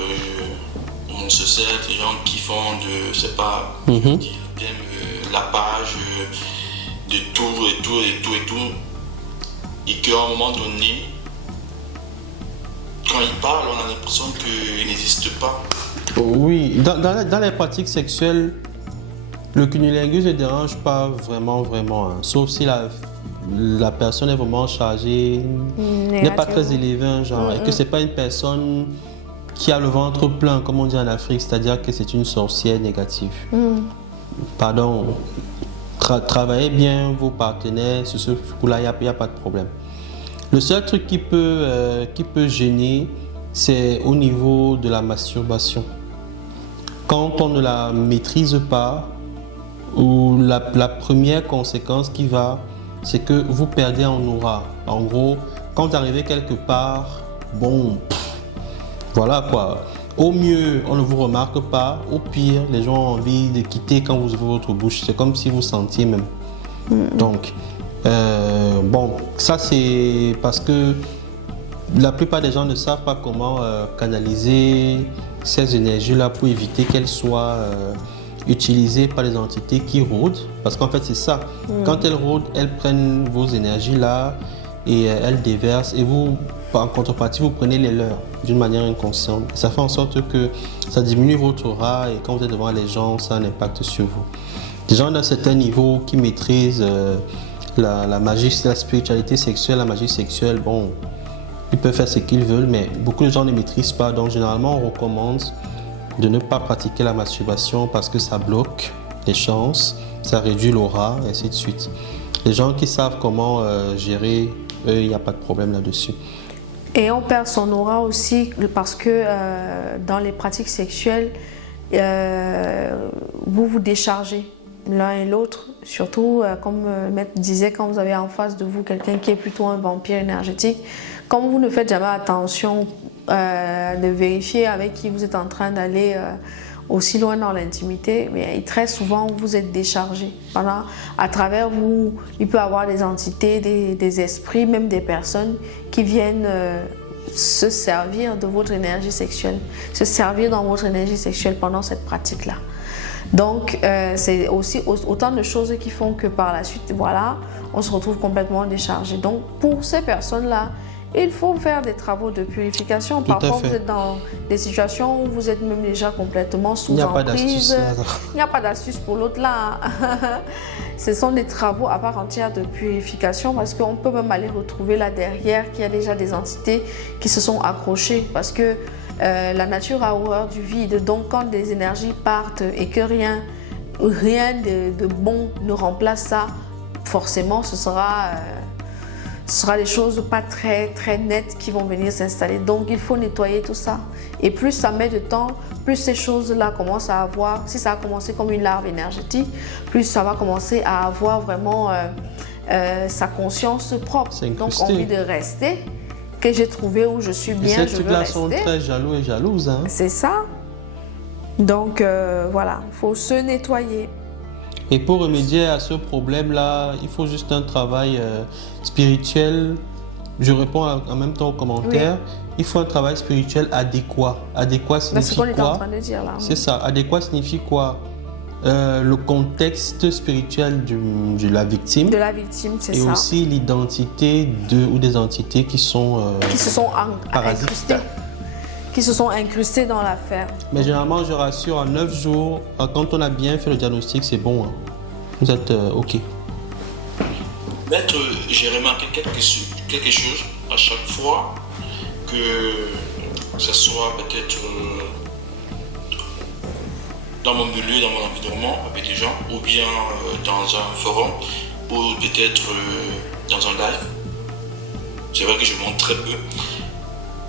homosexuels, des gens qui font de, je sais pas, Mhm. qui aiment la page de tout et tout et tout et tout, et qu'à un moment donné, quand ils parlent, on a l'impression qu'ils n'existent pas. Oui, dans les pratiques sexuelles, le cunnilingus ne dérange pas vraiment, hein. Sauf si la personne est vraiment chargée, n'est pas très élevée, hein, genre, et que c'est pas une personne qui a le ventre plein, comme on dit en Afrique, c'est-à-dire que c'est une sorcière négative. Pardon, travaillez bien vos partenaires sur ce coup-là, il n'y a pas de problème. Le seul truc qui peut gêner, c'est au niveau de la masturbation. Quand on ne la maîtrise pas, ou la première conséquence qui va, c'est que vous perdez en aura. En gros, quand vous arrivez quelque part, bon, voilà quoi. Au mieux, on ne vous remarque pas. Au pire, les gens ont envie de quitter quand vous ouvrez votre bouche. C'est comme si vous sentiez même. Donc, bon, ça c'est parce que la plupart des gens ne savent pas comment canaliser ces énergies-là pour éviter qu'elles soient utilisées par les entités qui rôdent. Parce qu'en fait, c'est ça. Quand elles rôdent, elles prennent vos énergies-là et elles déversent. Et vous, en contrepartie, vous prenez les leurs d'une manière inconsciente. Ça fait en sorte que ça diminue votre aura et quand vous êtes devant les gens, ça a un impact sur vous. Des gens d'un certain niveau qui maîtrisent la magie, la spiritualité sexuelle, la magie sexuelle, bon, ils peuvent faire ce qu'ils veulent, mais beaucoup de gens ne maîtrisent pas. Donc généralement, on recommande de ne pas pratiquer la masturbation parce que ça bloque les chances, ça réduit l'aura, et ainsi de suite. Les gens qui savent comment gérer, eux, il n'y a pas de problème là-dessus. Et on perd son aura aussi parce que dans les pratiques sexuelles, vous vous déchargez l'un et l'autre. Surtout, comme Maître disait, quand vous avez en face de vous quelqu'un qui est plutôt un vampire énergétique, comme vous ne faites jamais attention de vérifier avec qui vous êtes en train d'aller aussi loin dans l'intimité, mais très souvent vous êtes déchargé. Voilà. À travers vous, il peut y avoir des entités, des esprits, même des personnes qui viennent se servir de votre énergie sexuelle, se servir dans votre énergie sexuelle pendant cette pratique-là. Donc, c'est aussi autant de choses qui font que par la suite, voilà, on se retrouve complètement déchargé. Donc, pour ces personnes-là, il faut faire des travaux de purification. Parfois, vous êtes dans des situations où vous êtes même déjà complètement sous emprise. Il n'y a pas d'astuce pour l'autre là. Ce sont des travaux à part entière de purification parce qu'on peut même aller retrouver là derrière qu'il y a déjà des entités qui se sont accrochées parce que la nature a horreur du vide. Donc, quand des énergies partent et que rien de bon ne remplace ça, forcément, ce sera des choses pas très nettes qui vont venir s'installer. Donc, il faut nettoyer tout ça. Et plus ça met de temps, plus ces choses-là commencent à avoir, si ça a commencé comme une larve énergétique, plus ça va commencer à avoir vraiment sa conscience propre. Donc, envie de rester, que j'ai trouvé où je suis bien, je veux rester. Ces trucs-là sont très jaloux et jalouses. Hein. C'est ça. Donc, voilà, il faut se nettoyer. Et pour remédier à ce problème-là, il faut juste un travail spirituel. Je réponds en même temps aux commentaires. Oui. Il faut un travail spirituel adéquat. Adéquat signifie quoi? C'est ce qu'on est en train de dire là. C'est ça. Adéquat signifie quoi? Le contexte spirituel de la victime. De la victime, c'est ça. Et aussi l'identité ou des entités qui sont qui se sont incrustées. Qui se sont incrustés dans l'affaire. Mais généralement, je rassure, en 9 jours, quand on a bien fait le diagnostic, c'est bon. Hein. Vous êtes OK. Maître, j'ai remarqué quelque chose. À chaque fois que ce soit peut-être dans mon milieu, dans mon environnement, avec des gens, ou bien dans un forum, ou peut-être dans un live. C'est vrai que je montre très peu.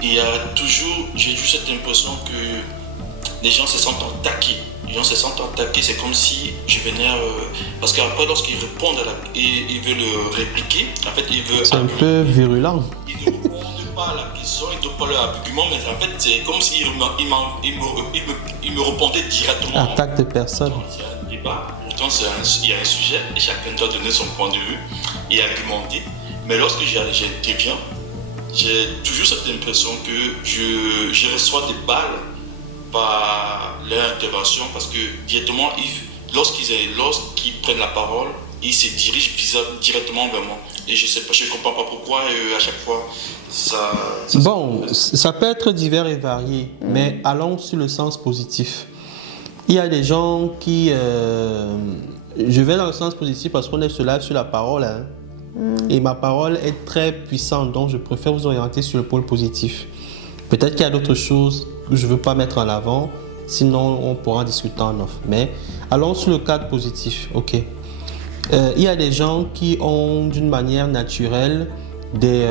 J'ai toujours cette impression que les gens se sentent attaqués. Les gens se sentent attaqués, c'est comme si je venais... parce qu'après, lorsqu'ils répondent et ils veulent répliquer, en fait, ils veulent... C'est un peu virulent. Ils ne répondent pas à la question, ils ne donnent pas leur argument, mais en fait, c'est comme s'ils me répondaient directement. Attaque de personne. Il y a un débat, pourtant il y a un sujet, et chacun doit donner son point de vue et argumenter. Mais lorsque j'interviens, j'ai toujours cette impression que je reçois des balles par leur intervention parce que directement, lorsqu'ils prennent la parole, ils se dirigent directement vers moi. Et je ne comprends pas pourquoi à chaque fois ça Ça peut être divers et varié, mais allons sur le sens positif. Il y a des gens qui... je vais dans le sens positif parce qu'on est sur la parole. Hein. Et ma parole est très puissante, donc je préfère vous orienter sur le pôle positif. Peut-être qu'il y a d'autres choses que je ne veux pas mettre en avant, sinon on pourra discuter en off. Mais allons sur le cadre positif. Ok. Il y a des gens qui ont d'une manière naturelle des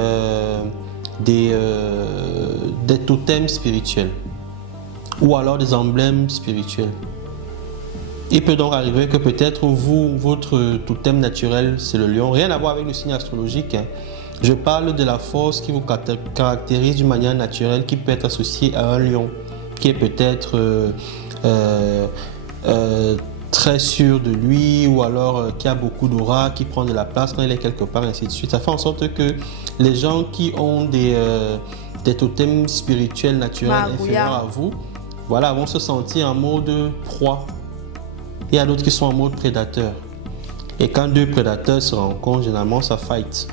totems spirituels ou alors des emblèmes spirituels. Il peut donc arriver que peut-être votre totem naturel, c'est le lion. Rien à voir avec le signe astrologique. Hein. Je parle de la force qui vous caractérise d'une manière naturelle, qui peut être associée à un lion, qui est peut-être très sûr de lui, ou alors qui a beaucoup d'aura, qui prend de la place quand il est quelque part, et ainsi de suite. Ça fait en sorte que les gens qui ont des totems spirituels naturels inférieurs à vous, voilà, vont se sentir en mode proie. Il y a d'autres qui sont en mode prédateur. Et quand deux prédateurs se rencontrent, généralement, ça fight.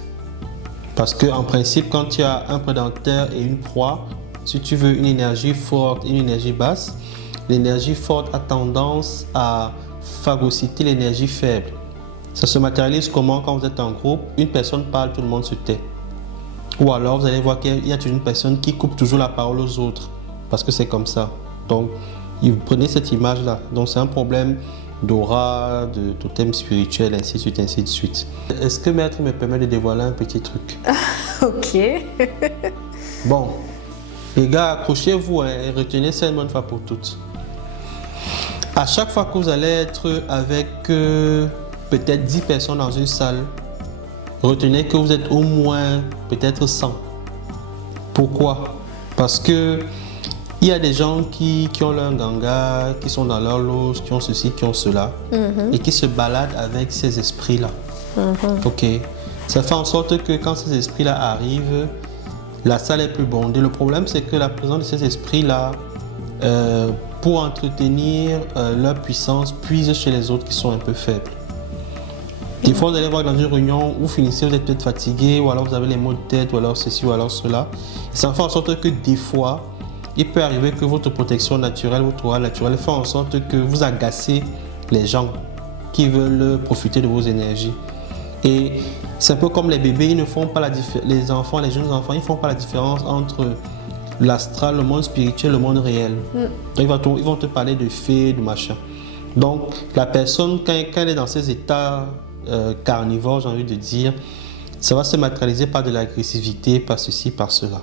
Parce qu'en principe, quand tu as un prédateur et une proie, si tu veux une énergie forte et une énergie basse, l'énergie forte a tendance à phagocyter l'énergie faible. Ça se matérialise comment? Quand vous êtes en groupe, une personne parle, tout le monde se tait. Ou alors, vous allez voir qu'il y a toujours une personne qui coupe toujours la parole aux autres. Parce que c'est comme ça. Donc, vous prenez cette image-là. Donc, c'est un problème d'aura, de totem spirituel, ainsi de suite, ainsi de suite. Est-ce que Maître me permet de dévoiler un petit truc? Ok. Bon, les gars, accrochez-vous hein, et retenez ça une bonne fois pour toutes. À chaque fois que vous allez être avec peut-être 10 personnes dans une salle, retenez que vous êtes au moins peut-être 100. Pourquoi? Parce que il y a des gens qui ont leur ganga, qui sont dans leur loge, qui ont ceci, qui ont cela, et qui se baladent avec ces esprits-là. Ok. Ça fait en sorte que quand ces esprits-là arrivent, la salle est plus bondée. Le problème, c'est que la présence de ces esprits-là, pour entretenir leur puissance, puise chez les autres qui sont un peu faibles. Des fois, vous allez voir dans une réunion, vous finissez, vous êtes peut-être fatigué, ou alors vous avez les maux de tête, ou alors ceci, ou alors cela. Et ça fait en sorte que des fois, il peut arriver que votre protection naturelle, votre aura naturelle, fait en sorte que vous agacez les gens qui veulent profiter de vos énergies. Et c'est un peu comme les bébés, ils ne font pas la différence, les enfants, les jeunes enfants, ils ne font pas la différence entre l'astral, le monde spirituel, le monde réel. Donc, ils vont te parler de fées, de machin. Donc, la personne, quand elle est dans ces états carnivores, j'ai envie de dire, ça va se matérialiser par de l'agressivité, par ceci, par cela.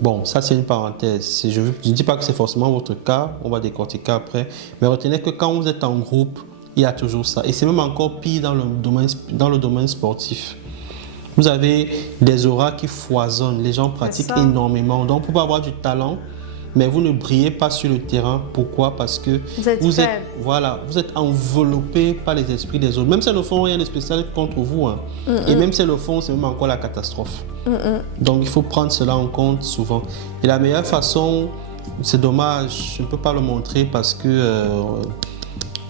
Bon, ça c'est une parenthèse. Je ne dis pas que c'est forcément votre cas, on va décortiquer après. Mais retenez que quand vous êtes en groupe, il y a toujours ça. Et c'est même encore pire dans le domaine sportif. Vous avez des auras qui foisonnent, les gens pratiquent énormément. Donc, vous pouvez avoir du talent, mais vous ne brillez pas sur le terrain. Pourquoi? Parce que vous êtes enveloppé par les esprits des autres. Même si elles ne font rien de spécial contre vous. Hein. Et même si elles le font, c'est même encore la catastrophe. Donc, il faut prendre cela en compte souvent. Et la meilleure façon, c'est dommage, je ne peux pas le montrer parce que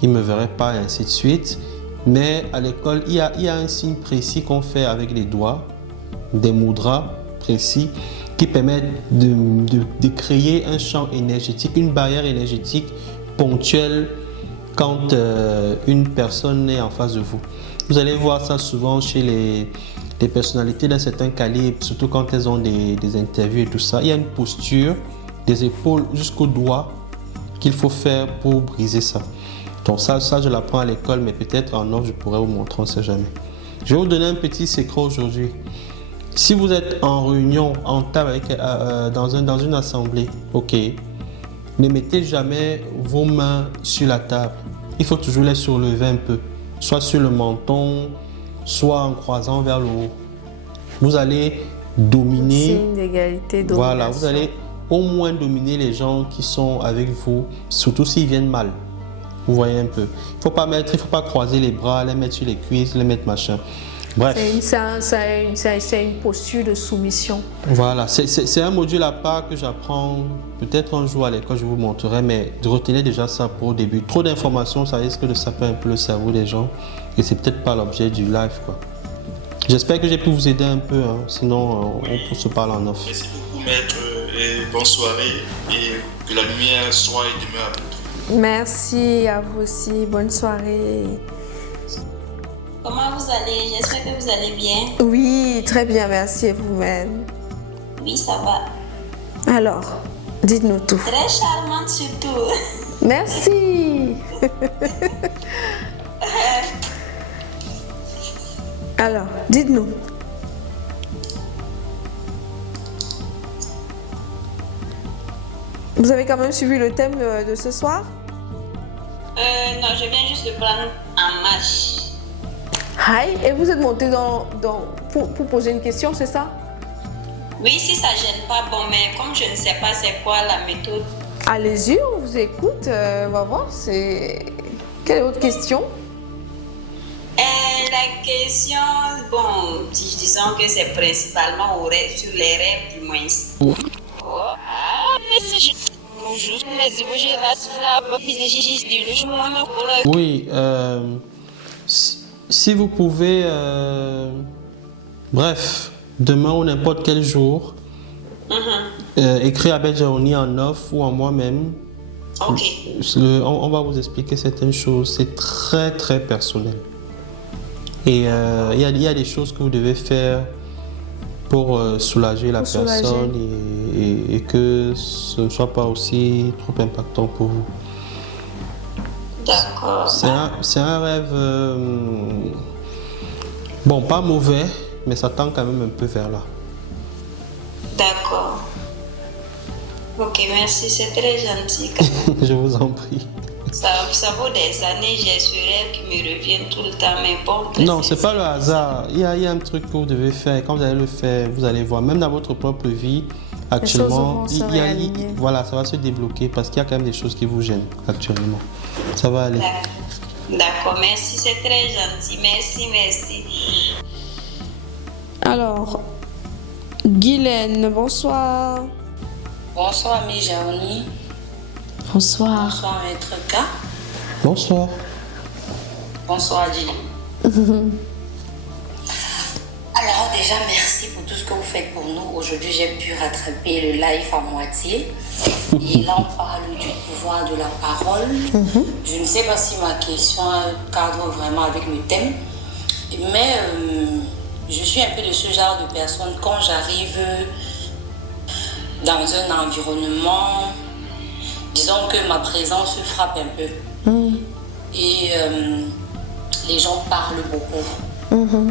il ne me verrait pas et ainsi de suite. Mais à l'école, il y a un signe précis qu'on fait avec les doigts, des mudras précis, qui permettent de créer un champ énergétique, une barrière énergétique ponctuelle quand une personne est en face de vous. Vous allez voir ça souvent chez les personnalités d'un certain calibre, surtout quand elles ont des interviews et tout ça. Il y a une posture des épaules jusqu'aux doigts qu'il faut faire pour briser ça. Donc ça je l'apprends à l'école, mais peut-être en off, je pourrais vous montrer, on ne sait jamais. Je vais vous donner un petit secret aujourd'hui. Si vous êtes en réunion, en table, dans une assemblée, ok, ne mettez jamais vos mains sur la table. Il faut toujours les soulever un peu, soit sur le menton, soit en croisant vers le haut. Vous allez dominer. Signe d'égalité, domination. Voilà, vous allez au moins dominer les gens qui sont avec vous, surtout s'ils viennent mal. Vous voyez un peu. Il faut pas croiser les bras, les mettre sur les cuisses, les mettre machin. Bref. C'est une posture de soumission. Voilà, c'est un module à part que j'apprends peut-être un jour à l'école, je vous montrerai, mais retenez déjà ça pour au début. Trop d'informations, ça risque de saper un peu le cerveau des gens et c'est peut-être pas l'objet du live, quoi. J'espère que j'ai pu vous aider un peu, hein. Sinon on se parle en off. Merci beaucoup, maître, et bonne soirée, et que la lumière soit et demeure avec vous. Merci à vous aussi. Bonne soirée. Comment vous allez? J'espère que vous allez bien. Oui, très bien, merci et vous-même. Oui, ça va. Alors, dites-nous tout. Très charmante surtout. Merci. Alors, dites-nous. Vous avez quand même suivi le thème de ce soir? Non, je viens juste de prendre en marche. Hi, et vous êtes monté pour poser une question, c'est ça? Oui, si ça gêne pas, bon, mais comme je ne sais pas c'est quoi la méthode. Allez-y, on vous écoute. On va voir. Quelle est votre question? La question, bon, disons que c'est principalement sur les rêves du moins. Oui, si vous pouvez, bref, demain ou n'importe quel jour, écrire à Benjaoni en off ou en moi-même. Ok. On va vous expliquer certaines choses. C'est très très personnel. Et il y a des choses que vous devez faire pour soulager la personne et que ce ne soit pas aussi trop impactant pour vous. D'accord. C'est un rêve, bon, pas mauvais, mais ça tend quand même un peu vers là. D'accord. Ok, merci, c'est très gentil. Je vous en prie. Ça vaut des années, j'ai ce rêve qui me revient tout le temps, mais bon. Non, c'est pas le hasard. Il y a un truc que vous devez faire. Quand vous allez le faire, vous allez voir, même dans votre propre vie, actuellement, voilà, ça va se débloquer parce qu'il y a quand même des choses qui vous gênent actuellement. Ça va aller. D'accord, merci, c'est très gentil. Merci. Alors, Guylaine, bonsoir. Bonsoir, Benjaoni. Bonsoir. Bonsoir, Maître K. Bonsoir. Bonsoir, Gilles. Alors, déjà, merci pour tout ce que vous faites pour nous. Aujourd'hui, j'ai pu rattraper le live à moitié. Et là, on parle du pouvoir de la parole. Je ne sais pas si ma question cadre vraiment avec le thème, mais je suis un peu de ce genre de personne. Quand j'arrive dans un environnement, disons que ma présence se frappe un peu. Et les gens parlent beaucoup.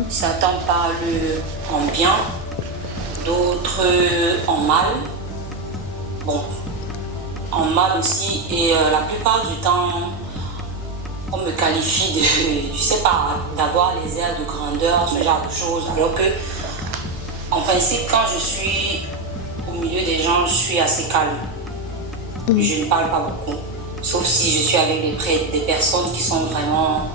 Certains parlent en bien, d'autres en mal. Bon, en mal aussi. Et la plupart du temps, on me qualifie de, je sais pas, d'avoir les airs de grandeur, ce genre de choses. Alors que, en principe, quand je suis au milieu des gens, je suis assez calme. Je ne parle pas beaucoup. Sauf si je suis avec des personnes qui sont vraiment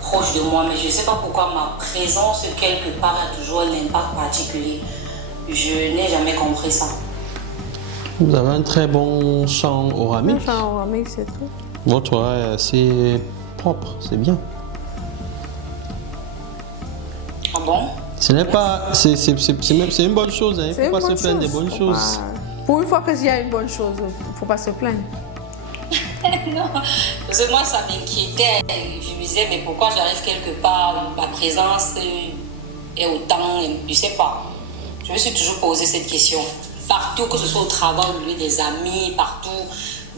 proches de moi. Mais je ne sais pas pourquoi ma présence quelque part a toujours un impact particulier. Je n'ai jamais compris ça. Vous avez un très bon chant oramique. Un chant oramique, c'est tout. Votre oreille est assez propre, c'est bien. Ah bon? Ce n'est pas... C'est une bonne chose, hein. Il ne faut pas se plaindre des bonnes choses. Pour une fois qu'il y a une bonne chose, il ne faut pas se plaindre. Non, parce que moi, ça m'inquiétait. Je me disais, mais pourquoi j'arrive quelque part, ma présence est autant, je sais pas. Je me suis toujours posé cette question. Partout, que ce soit au travail, au lieu des amis, partout,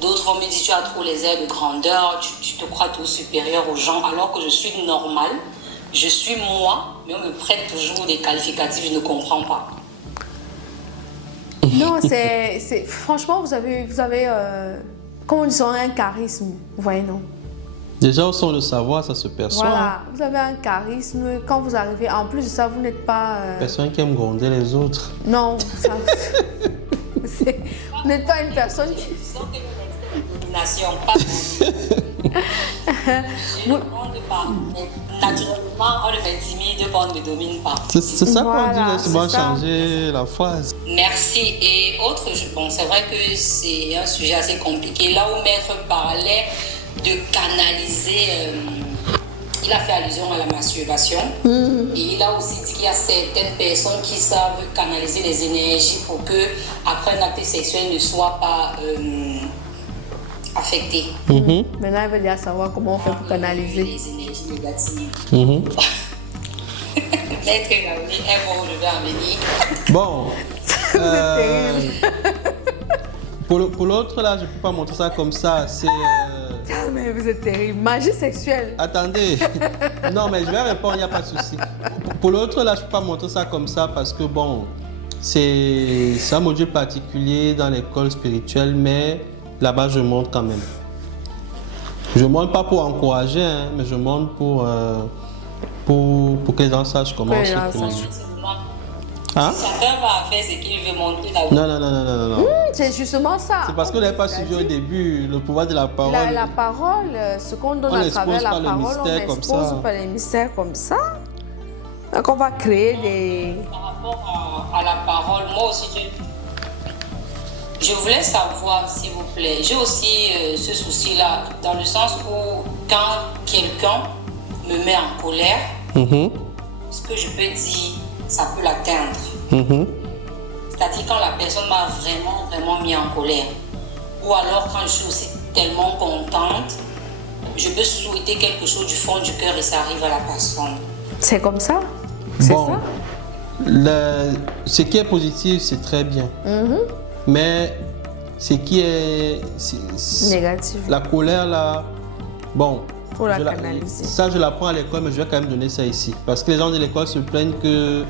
d'autres vont me dire, tu as trop les airs de grandeur, tu te crois tout supérieur aux gens, alors que je suis normale, je suis moi, mais on me prête toujours des qualificatifs, je ne comprends pas. Non, franchement, vous avez comment on dit ça, un charisme, vous voyez, non? Déjà, au son de sa voix, ça se perçoit. Voilà, vous avez un charisme. Quand vous arrivez, en plus de ça, vous n'êtes pas... Personne qui aime gronder les autres. Non, ça... vous n'êtes pas une personne qui... Disons que domination, pas je ne demande pas. Mais naturellement, on ne m'intimide pas, on ne me domine pas. C'est ça Voilà, qu'on dit, laisse-moi c'est ça. changer la phrase. Merci. Et autre, bon, c'est vrai que c'est un sujet assez compliqué. Là où Maître parlait de canaliser, il a fait allusion à la masturbation. Et il a aussi dit qu'il y a certaines personnes qui savent canaliser les énergies pour que après un acte sexuel ne soit pas affecté. Maintenant, il veut dire savoir comment on fait pour canaliser. Les énergies négatives. Mhm. Maître Gaouli, un mot, je vais en venir. Bon. terrible. Pour l'autre, là, je ne peux pas montrer ça comme ça. C'est. Ah, mais vous êtes terrible. Magie sexuelle. Attendez. Non, mais je vais répondre, il n'y a pas de souci. Pour l'autre, là, je ne peux pas montrer ça comme ça parce que, bon, c'est un module particulier dans l'école spirituelle, mais là-bas, je montre quand même. Je ne montre pas pour encourager, hein, mais je montre pour que les gens sachent comment Ouais, se là, tenir. Si Hein? chacun va faire ce qu'il veut montrer la Non. C'est justement ça. C'est parce qu'on n'avait pas suivi au début le pouvoir de la parole. La parole, ce qu'on donne On à l'expose travers la par le parole, on mystère comme l'expose ça. par les mystères comme ça. Donc on va créer des... Par rapport à la parole, moi aussi, je voulais savoir, s'il vous plaît, j'ai aussi ce souci-là, dans le sens où quand quelqu'un me met en colère, Mhm, ce que je peux dire, ça peut l'atteindre. mhm. C'est-à-dire quand la personne m'a vraiment mis en colère. Ou alors quand je suis aussi tellement contente, je peux souhaiter quelque chose du fond du cœur et ça arrive à la personne. C'est comme ça. C'est Bon, ça. ce qui est positif, c'est très bien. Mais ce qui est... Négatif. La colère, là, bon... Faut la je canaliser. Ça, je l'apprends à l'école, mais je vais quand même donner ça ici. Parce que les gens de l'école se plaignent que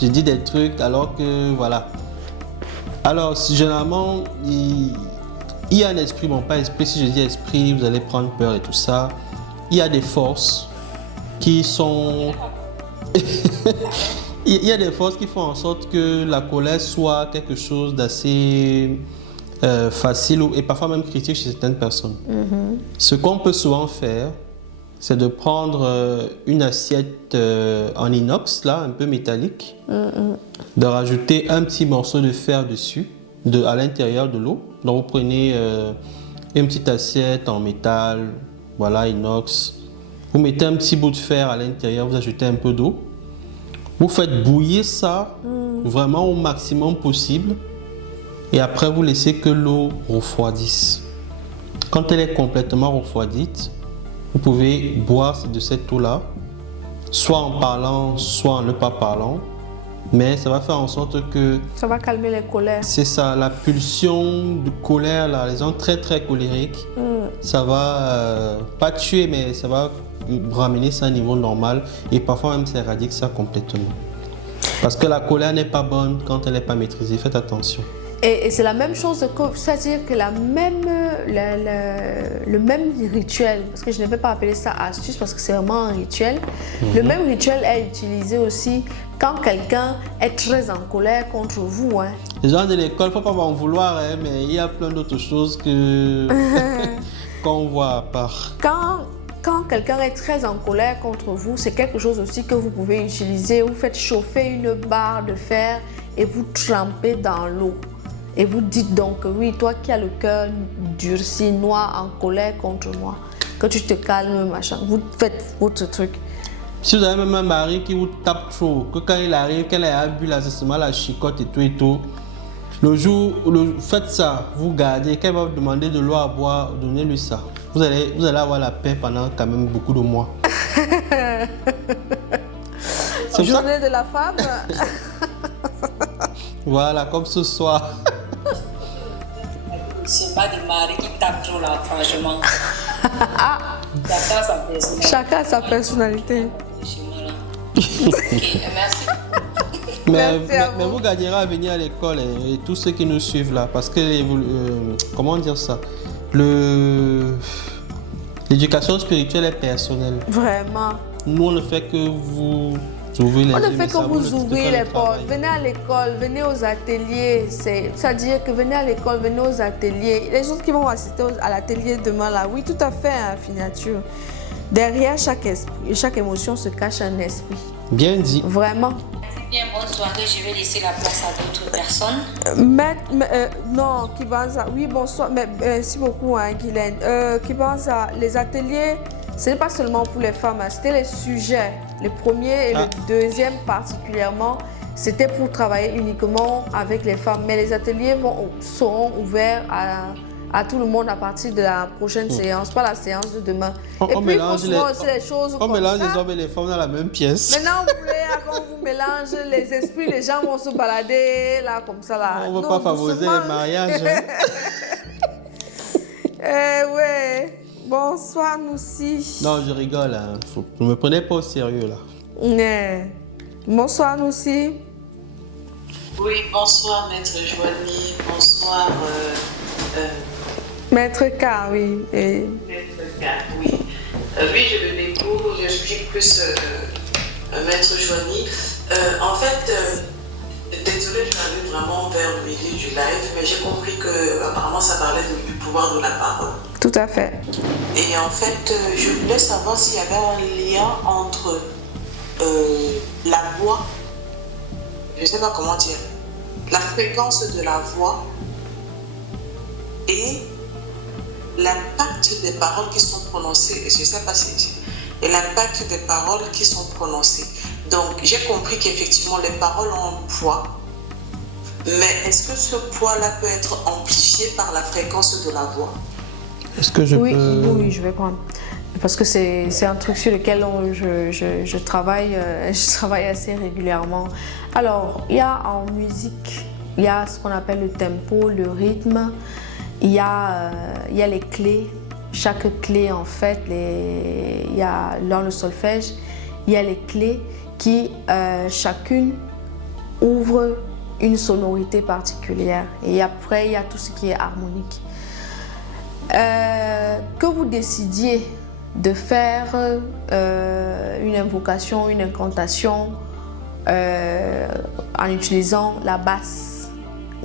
je dis des trucs alors que... Voilà. Alors, généralement, il y a un esprit, bon, pas esprit, si je dis esprit, vous allez prendre peur et tout ça. Il y a des forces qui sont... Il y a des forces qui font en sorte que la colère soit quelque chose d'assez facile et parfois même critique chez certaines personnes. Ce qu'on peut souvent faire, c'est de prendre une assiette en inox, là, un peu métallique, de rajouter un petit morceau de fer dessus, à l'intérieur de l'eau. Donc vous prenez une petite assiette en métal, voilà, inox. Vous mettez un petit bout de fer à l'intérieur, vous ajoutez un peu d'eau. Vous faites bouillir ça vraiment au maximum possible. Et après, vous laissez que l'eau refroidisse. Quand elle est complètement refroidite, vous pouvez boire de cette eau-là, soit en parlant, soit en ne pas parlant. Mais ça va faire en sorte que... Ça va calmer les colères. C'est ça, la pulsion de colère, là, les gens très colériques, ça va pas tuer, mais ça va ramener ça à un niveau normal et parfois même ça éradique ça complètement. Parce que la colère n'est pas bonne quand elle n'est pas maîtrisée, faites attention. Et c'est la même chose, c'est-à-dire que le même rituel, parce que je ne vais pas appeler ça astuce parce que c'est vraiment un rituel, le même rituel est utilisé aussi quand quelqu'un est très en colère contre vous. Hein. Les gens de l'école, il ne faut pas m'en vouloir, hein, mais il y a plein d'autres choses qu'on voit à part. Quand quelqu'un est très en colère contre vous, c'est quelque chose aussi que vous pouvez utiliser. Vous faites chauffer une barre de fer et vous trempez dans l'eau. Et vous dites donc que oui, toi qui as le cœur durci, noir, en colère contre moi, que tu te calmes, machin. Vous faites votre truc. Si vous avez même un mari qui vous tape trop, que quand il arrive, qu'elle a bu là, c'est seulement la chicotte et tout, Le jour, faites ça, vous gardez, quand il va vous demander de l'eau à boire, donnez-lui ça. Vous allez avoir la paix pendant quand même beaucoup de mois. Journée de la femme. Voilà, comme ce soir. C'est pas des maris qui tapent trop là, franchement. Chacun sa personnalité. Chacun sa personnalité. Ok, merci. Mais vous gagnerez à venir à l'école et tous ceux qui nous suivent là, parce que comment dire ça, l'éducation spirituelle est personnelle. Vraiment. Nous on ne fait que vous ouvrir les On yeux, ne mais fait ça, que vous ne ouvrir faites les le portes. travail. Venez à l'école, venez aux ateliers. C'est-à-dire que venez à l'école, venez aux ateliers. Les autres qui vont assister à l'atelier demain là, oui, tout à fait, hein, Finiature. Derrière chaque esprit et chaque émotion se cache un esprit. Bien dit. Vraiment. Bien, bonne soirée. Je vais laisser la place à d'autres personnes. Non, Kibanza, oui, bonsoir. Merci beaucoup, hein, Guylaine. Kibanza, les ateliers, ce n'est pas seulement pour les femmes, hein, c'était les sujets. Le premier et le deuxième particulièrement, c'était pour travailler uniquement avec les femmes. Mais les ateliers seront ouverts à tout le monde à partir de la prochaine séance, pas la séance de demain. On mélange aussi les choses on comme mélange ça. les hommes et les femmes dans la même pièce. Maintenant, vous voulez, quand vous mélangez les esprits, les gens vont se balader là, comme ça. Là. On ne veut pas favoriser les mariages. Ouais. Bonsoir, Noussi. Non, je rigole. Hein. Ne me prenez pas au sérieux là. Bonsoir, Noussi. Oui, bonsoir, Maître Joanie. Bonsoir, Maître K, oui. Maître K, oui. Oui, je le découvre, j'explique plus Maître Joanie. En fait, désolé, je suis vraiment vers le milieu du live, mais j'ai compris que apparemment ça parlait du pouvoir de la parole. Tout à fait. Et en fait, je voulais savoir s'il y avait un lien entre la voix, je ne sais pas comment dire, la fréquence de la voix et l'impact des paroles qui sont prononcées. Je ne sais pas si et l'impact des paroles qui sont prononcées. Donc, j'ai compris qu'effectivement, les paroles ont un poids, mais est-ce que ce poids-là peut être amplifié par la fréquence de la voix? Est-ce que je peux... Oui, je vais prendre. Parce que c'est un truc sur lequel je travaille assez régulièrement. Alors, il y a en musique, il y a ce qu'on appelle le tempo, le rythme, il y a les clés. Chaque clé, en fait, il y a dans le solfège, il y a les clés qui, chacune, ouvrent une sonorité particulière. Et après, il y a tout ce qui est harmonique. Que vous décidiez de faire une invocation, une incantation en utilisant la basse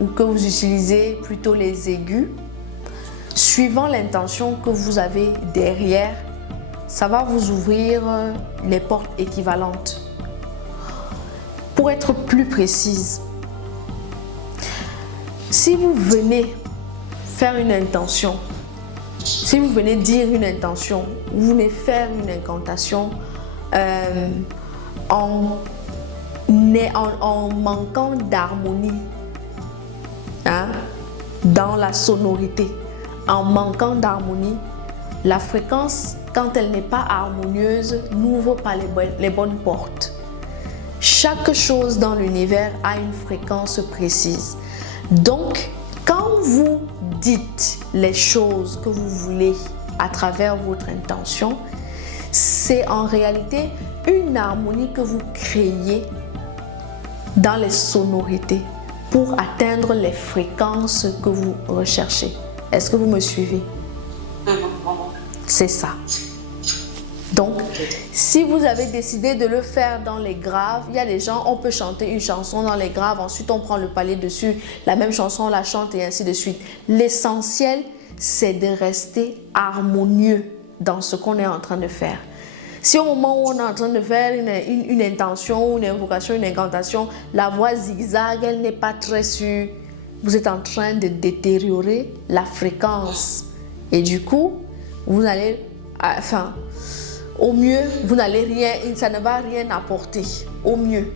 ou que vous utilisez plutôt les aigus, suivant l'intention que vous avez derrière, ça va vous ouvrir les portes équivalentes. Pour être plus précise, si vous venez faire une intention, si vous venez dire une intention, vous venez faire une incantation en manquant d'harmonie dans la sonorité, en manquant d'harmonie, la fréquence, quand elle n'est pas harmonieuse, n'ouvre pas les bonnes portes. Chaque chose dans l'univers a une fréquence précise. Donc, quand vous dites les choses que vous voulez à travers votre intention, c'est en réalité une harmonie que vous créez dans les sonorités pour atteindre les fréquences que vous recherchez. Est-ce que vous me suivez? C'est ça. Donc, si vous avez décidé de le faire dans les graves, il y a des gens, on peut chanter une chanson dans les graves, ensuite on prend le palais dessus, la même chanson, on la chante et ainsi de suite. L'essentiel, c'est de rester harmonieux dans ce qu'on est en train de faire. Si au moment où on est en train de faire une intention, une invocation, une incantation, la voix zigzag, elle n'est pas très sûre, vous êtes en train de détériorer la fréquence. Et du coup, vous allez... au mieux, vous n'allez rien, ça ne va rien apporter. Au mieux.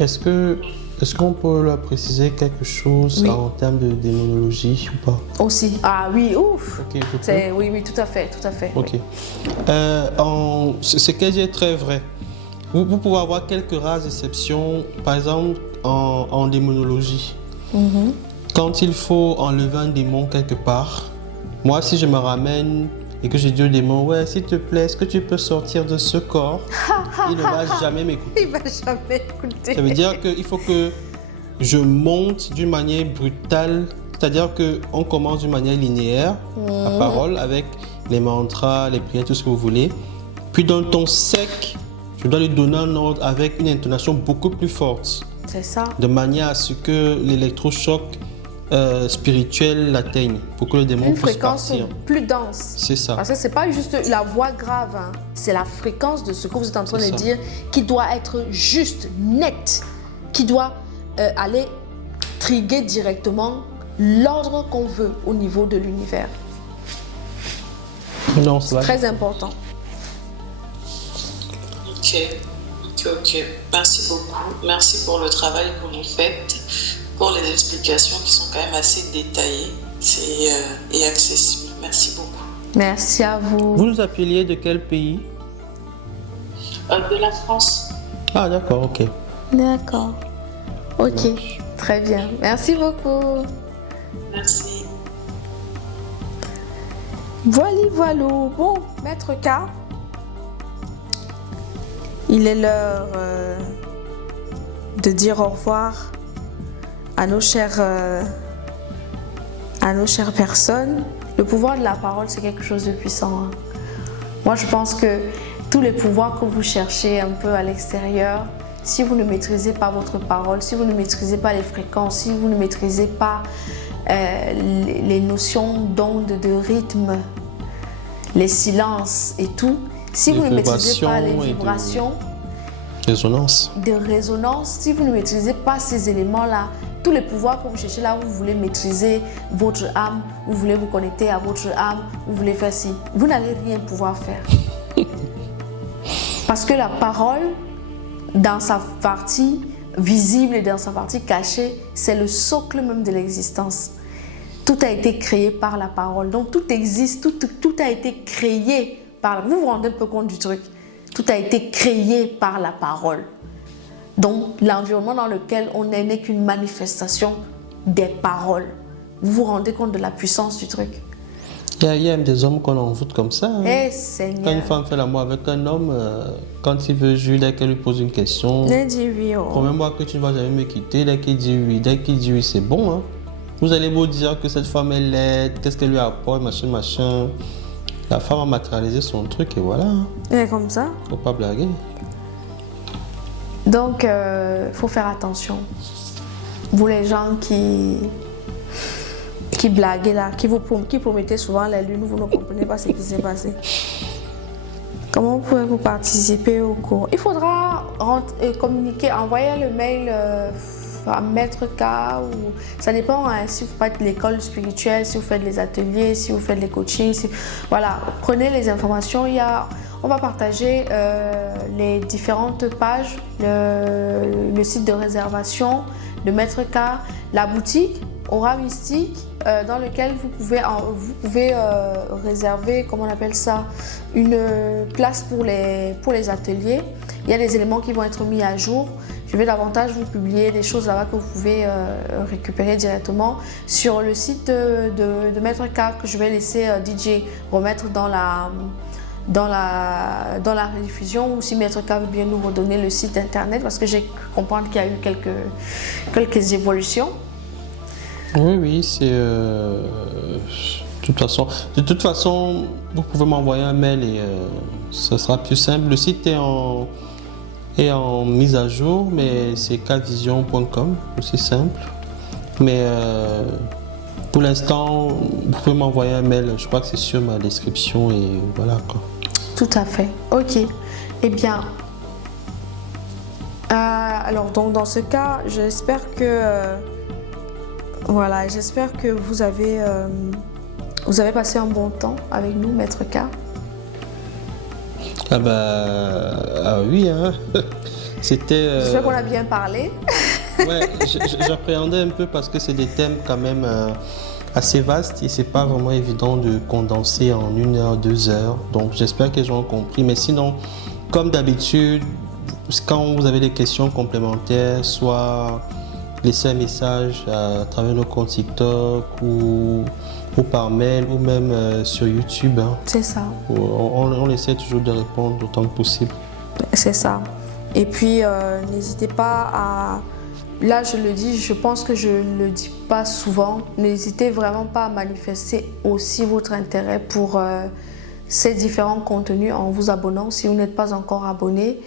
Est-ce que Est-ce qu'on peut leur préciser quelque chose Oui. en termes de démonologie ou pas? Aussi. Ah oui, ouf. Ok, je peux. Oui, oui, tout à fait, tout à fait. Ok. Ce qu'elle dit est très vrai. Vous pouvez avoir quelques rares exceptions, par exemple en démonologie. Quand il faut enlever un démon quelque part, moi si je me ramène et que je dis au démon, ouais, s'il te plaît, est-ce que tu peux sortir de ce corps? Il ne va jamais m'écouter. Il va jamais écouter. Ça veut dire qu'il faut que je monte d'une manière brutale, c'est-à-dire qu'on commence d'une manière linéaire, la parole, avec les mantras, les prières, tout ce que vous voulez. Puis d'un ton sec, je dois lui donner un ordre avec une intonation beaucoup plus forte, C'est ça. de manière à ce que l'électrochoc spirituel l'atteigne, pour que le démon Une puisse fréquence partir. plus dense. C'est ça. Parce que c'est pas juste la voix grave, hein. C'est la fréquence de ce que vous êtes en train C'est de ça. dire qui doit être juste, net, qui doit aller triguer directement l'ordre qu'on veut au niveau de l'univers. Non, c'est vrai. Très important. Ok. Merci beaucoup. Merci pour le travail que vous faites, pour les explications qui sont quand même assez détaillées et accessibles. Merci beaucoup. Merci à vous. Vous nous appeliez de quel pays? De la France. Ah d'accord, ok. D'accord. Ok, très bien. Merci beaucoup. Merci. Voilà. Bon, Maître K, il est l'heure de dire au revoir à nos chères personnes. Le pouvoir de la parole, c'est quelque chose de puissant, hein. Moi, je pense que tous les pouvoirs que vous cherchez un peu à l'extérieur, si vous ne maîtrisez pas votre parole, si vous ne maîtrisez pas les fréquences, si vous ne maîtrisez pas les notions d'onde, de rythme, les silences et tout, si Les vous ne maîtrisez pas les vibrations et de- vibrations, Résonance. de résonance, si vous ne maîtrisez pas ces éléments-là, tous les pouvoirs que vous cherchez là, vous voulez maîtriser votre âme, vous voulez vous connecter à votre âme, vous voulez faire ci, vous n'allez rien pouvoir faire. Parce que la parole, dans sa partie visible et dans sa partie cachée, c'est le socle même de l'existence. Tout a été créé par la parole. Donc tout existe, tout a été créé par... Vous vous rendez un peu compte du truc. Tout a été créé par la parole. Donc l'environnement dans lequel on est n'est qu'une manifestation des paroles. Vous vous rendez compte de la puissance du truc? Il y a même des hommes qu'on envoûte comme ça. Hein. Eh Quand Seigneur. une femme fait l'amour avec un homme, quand il veut jouer, dès qu'elle lui pose une question, Ne dis oui, oh. promets-moi que tu ne vas jamais me quitter. Dès qu'il dit oui, c'est bon. Hein. Vous allez vous dire que cette femme est laide, qu'est-ce qu'elle lui apporte, machin. La femme a matérialisé son truc et voilà. Hein. Et comme ça. Faut pas blaguer. Donc, faut faire attention. Vous les gens qui blaguez là, qui promettez souvent la lune, vous ne comprenez pas ce qui s'est passé. Comment pouvez-vous participer au cours? Il faudra communiquer, envoyer le mail à Maître K, ou ça dépend hein, si vous faites l'école spirituelle, si vous faites les ateliers, si vous faites les coachings. Voilà, prenez les informations. On va partager les différentes pages, le site de réservation de Maître K, la boutique Aura Mystique, dans lequel vous pouvez réserver, comment on appelle ça, une place pour les ateliers. Il y a des éléments qui vont être mis à jour. Je vais davantage vous publier des choses là-bas que vous pouvez récupérer directement sur le site de Maître K, que je vais laisser DJ remettre dans la rediffusion, ou si Maître K veut bien nous redonner le site internet, parce que j'ai cru comprendre qu'il y a eu quelques évolutions. Oui, c'est... De toute façon, vous pouvez m'envoyer un mail et ce sera plus simple. Le site est en mise à jour, mais c'est kvision.com, aussi simple. Mais pour l'instant, vous pouvez m'envoyer un mail, je crois que c'est sur ma description et voilà quoi. Tout à fait, ok. Eh bien, alors donc dans ce cas, j'espère que j'espère que vous avez passé un bon temps avec nous, Maître K. Ah oui, hein. C'était... J'espère qu'on a bien parlé. Ouais, j'appréhendais un peu parce que c'est des thèmes quand même assez vastes et c'est pas vraiment évident de condenser en 1 heure, 2 heures. Donc j'espère que les gens ont compris. Mais sinon, comme d'habitude, quand vous avez des questions complémentaires, soit laissez un message à travers nos comptes TikTok ou par mail ou même sur YouTube. Hein. C'est ça. On essaie toujours de répondre autant que possible. C'est ça. Et puis, n'hésitez pas à... Là, je le dis, je pense que je ne le dis pas souvent. N'hésitez vraiment pas à manifester aussi votre intérêt pour ces différents contenus en vous abonnant si vous n'êtes pas encore abonné.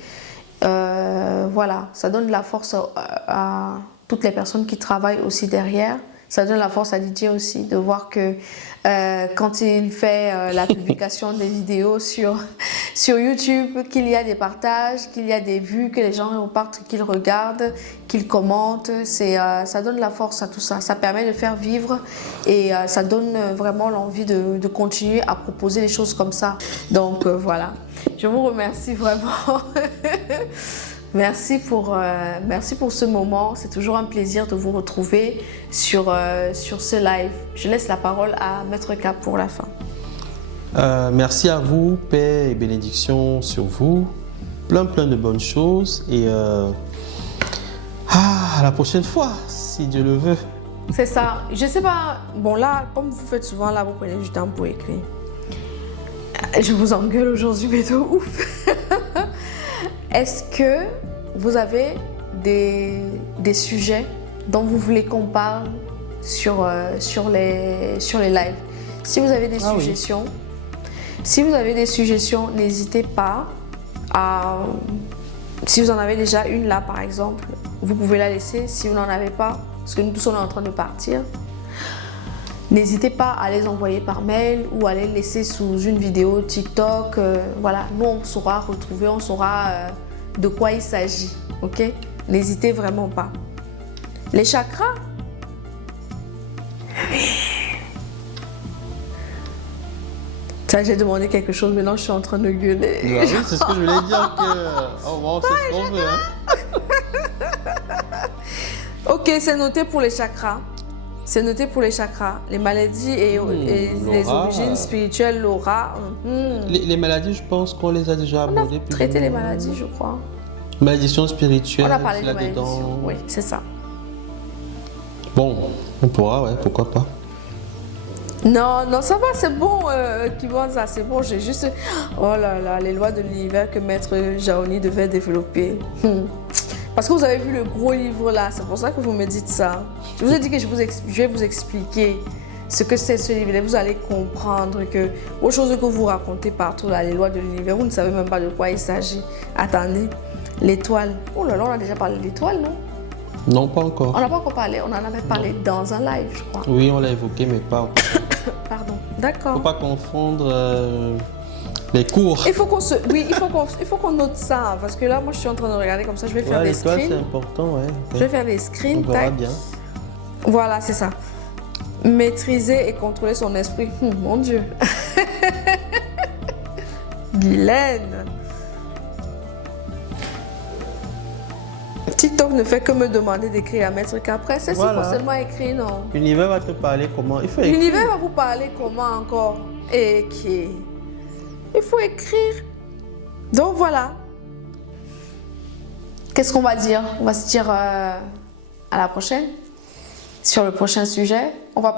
Voilà, ça donne de la force à toutes les personnes qui travaillent aussi derrière. Ça donne la force à DJ aussi de voir que quand il fait la publication des vidéos sur YouTube, qu'il y a des partages, qu'il y a des vues, que les gens repartent, qu'ils regardent, qu'ils commentent. Ça donne la force à tout ça. Ça permet de faire vivre et ça donne vraiment l'envie de continuer à proposer des choses comme ça. Donc voilà, je vous remercie vraiment. Merci pour ce moment. C'est toujours un plaisir de vous retrouver sur ce live. Je laisse la parole à Maître K pour la fin. Merci à vous, paix et bénédiction sur vous. Plein de bonnes choses. Et à la prochaine fois, si Dieu le veut. C'est ça. Je sais pas. Bon là, comme vous faites souvent, là, vous prenez du temps pour écrire. Je vous engueule aujourd'hui, mais de ouf. Est-ce que vous avez des sujets dont vous voulez qu'on parle sur les lives? Si vous avez des suggestions, n'hésitez pas à... Si vous en avez déjà une là, par exemple, vous pouvez la laisser. Si vous n'en avez pas, parce que nous tous on est en train de partir, n'hésitez pas à les envoyer par mail ou à les laisser sous une vidéo TikTok. Voilà, nous on saura retrouver, on saura de quoi il s'agit, ok? N'hésitez vraiment pas. Les chakras? Ça, j'ai demandé quelque chose, maintenant je suis en train de gueuler. Oui, c'est ce que je voulais dire que... Oh, bon, c'est ce qu'on veut, hein? Ok, c'est noté pour les chakras. C'est noté pour les chakras. Les maladies et les origines spirituelles, l'aura. Les maladies, je pense qu'on les a déjà abordées. On a traité les maladies, je crois. Malédiction spirituelle, on a parlé de là-dedans. malédiction. Oui, c'est ça. Bon, on pourra, ouais, pourquoi pas. Non, ça va, c'est bon, ça, c'est bon. J'ai juste... Oh là là, les lois de l'univers que Maître Jaoni devait développer. Parce que vous avez vu le gros livre là, c'est pour ça que vous me dites ça. Je vous ai dit que je vais vous expliquer ce que c'est ce livre. Et vous allez comprendre que aux choses que vous racontez partout là, les lois de l'univers, vous ne savez même pas de quoi il s'agit. Attendez, l'étoile. Oh là là, on a déjà parlé de l'étoile, non? Non, pas encore. On n'a pas encore parlé, on en avait parlé dans un live, je crois. Oui, on l'a évoqué, mais pas encore. Pardon, d'accord. Faut pas confondre les cours. Il faut qu'on note ça, parce que là, moi, je suis en train de regarder comme ça, je vais faire des screens. C'est important, ouais. Je vais faire des screens, on verra bien. Voilà, c'est ça. Maîtriser et contrôler son esprit. Mon Dieu. Guylaine. TikTok ne fait que me demander d'écrire à Maître Qu'après, c'est seulement écrit, non? L'univers va te parler comment? Il faut écrire. L'univers va vous parler comment encore? Et qui? Il faut écrire. Donc voilà. Qu'est-ce qu'on va dire? On va se dire à la prochaine. Sur le prochain sujet, on va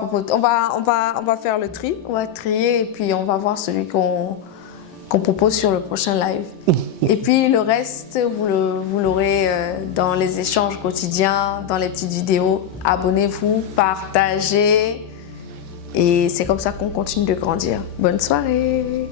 faire le tri. On va trier et puis on va voir celui qu'on propose sur le prochain live. Et puis le reste, vous l'aurez dans les échanges quotidiens, dans les petites vidéos. Abonnez-vous, partagez. Et c'est comme ça qu'on continue de grandir. Bonne soirée.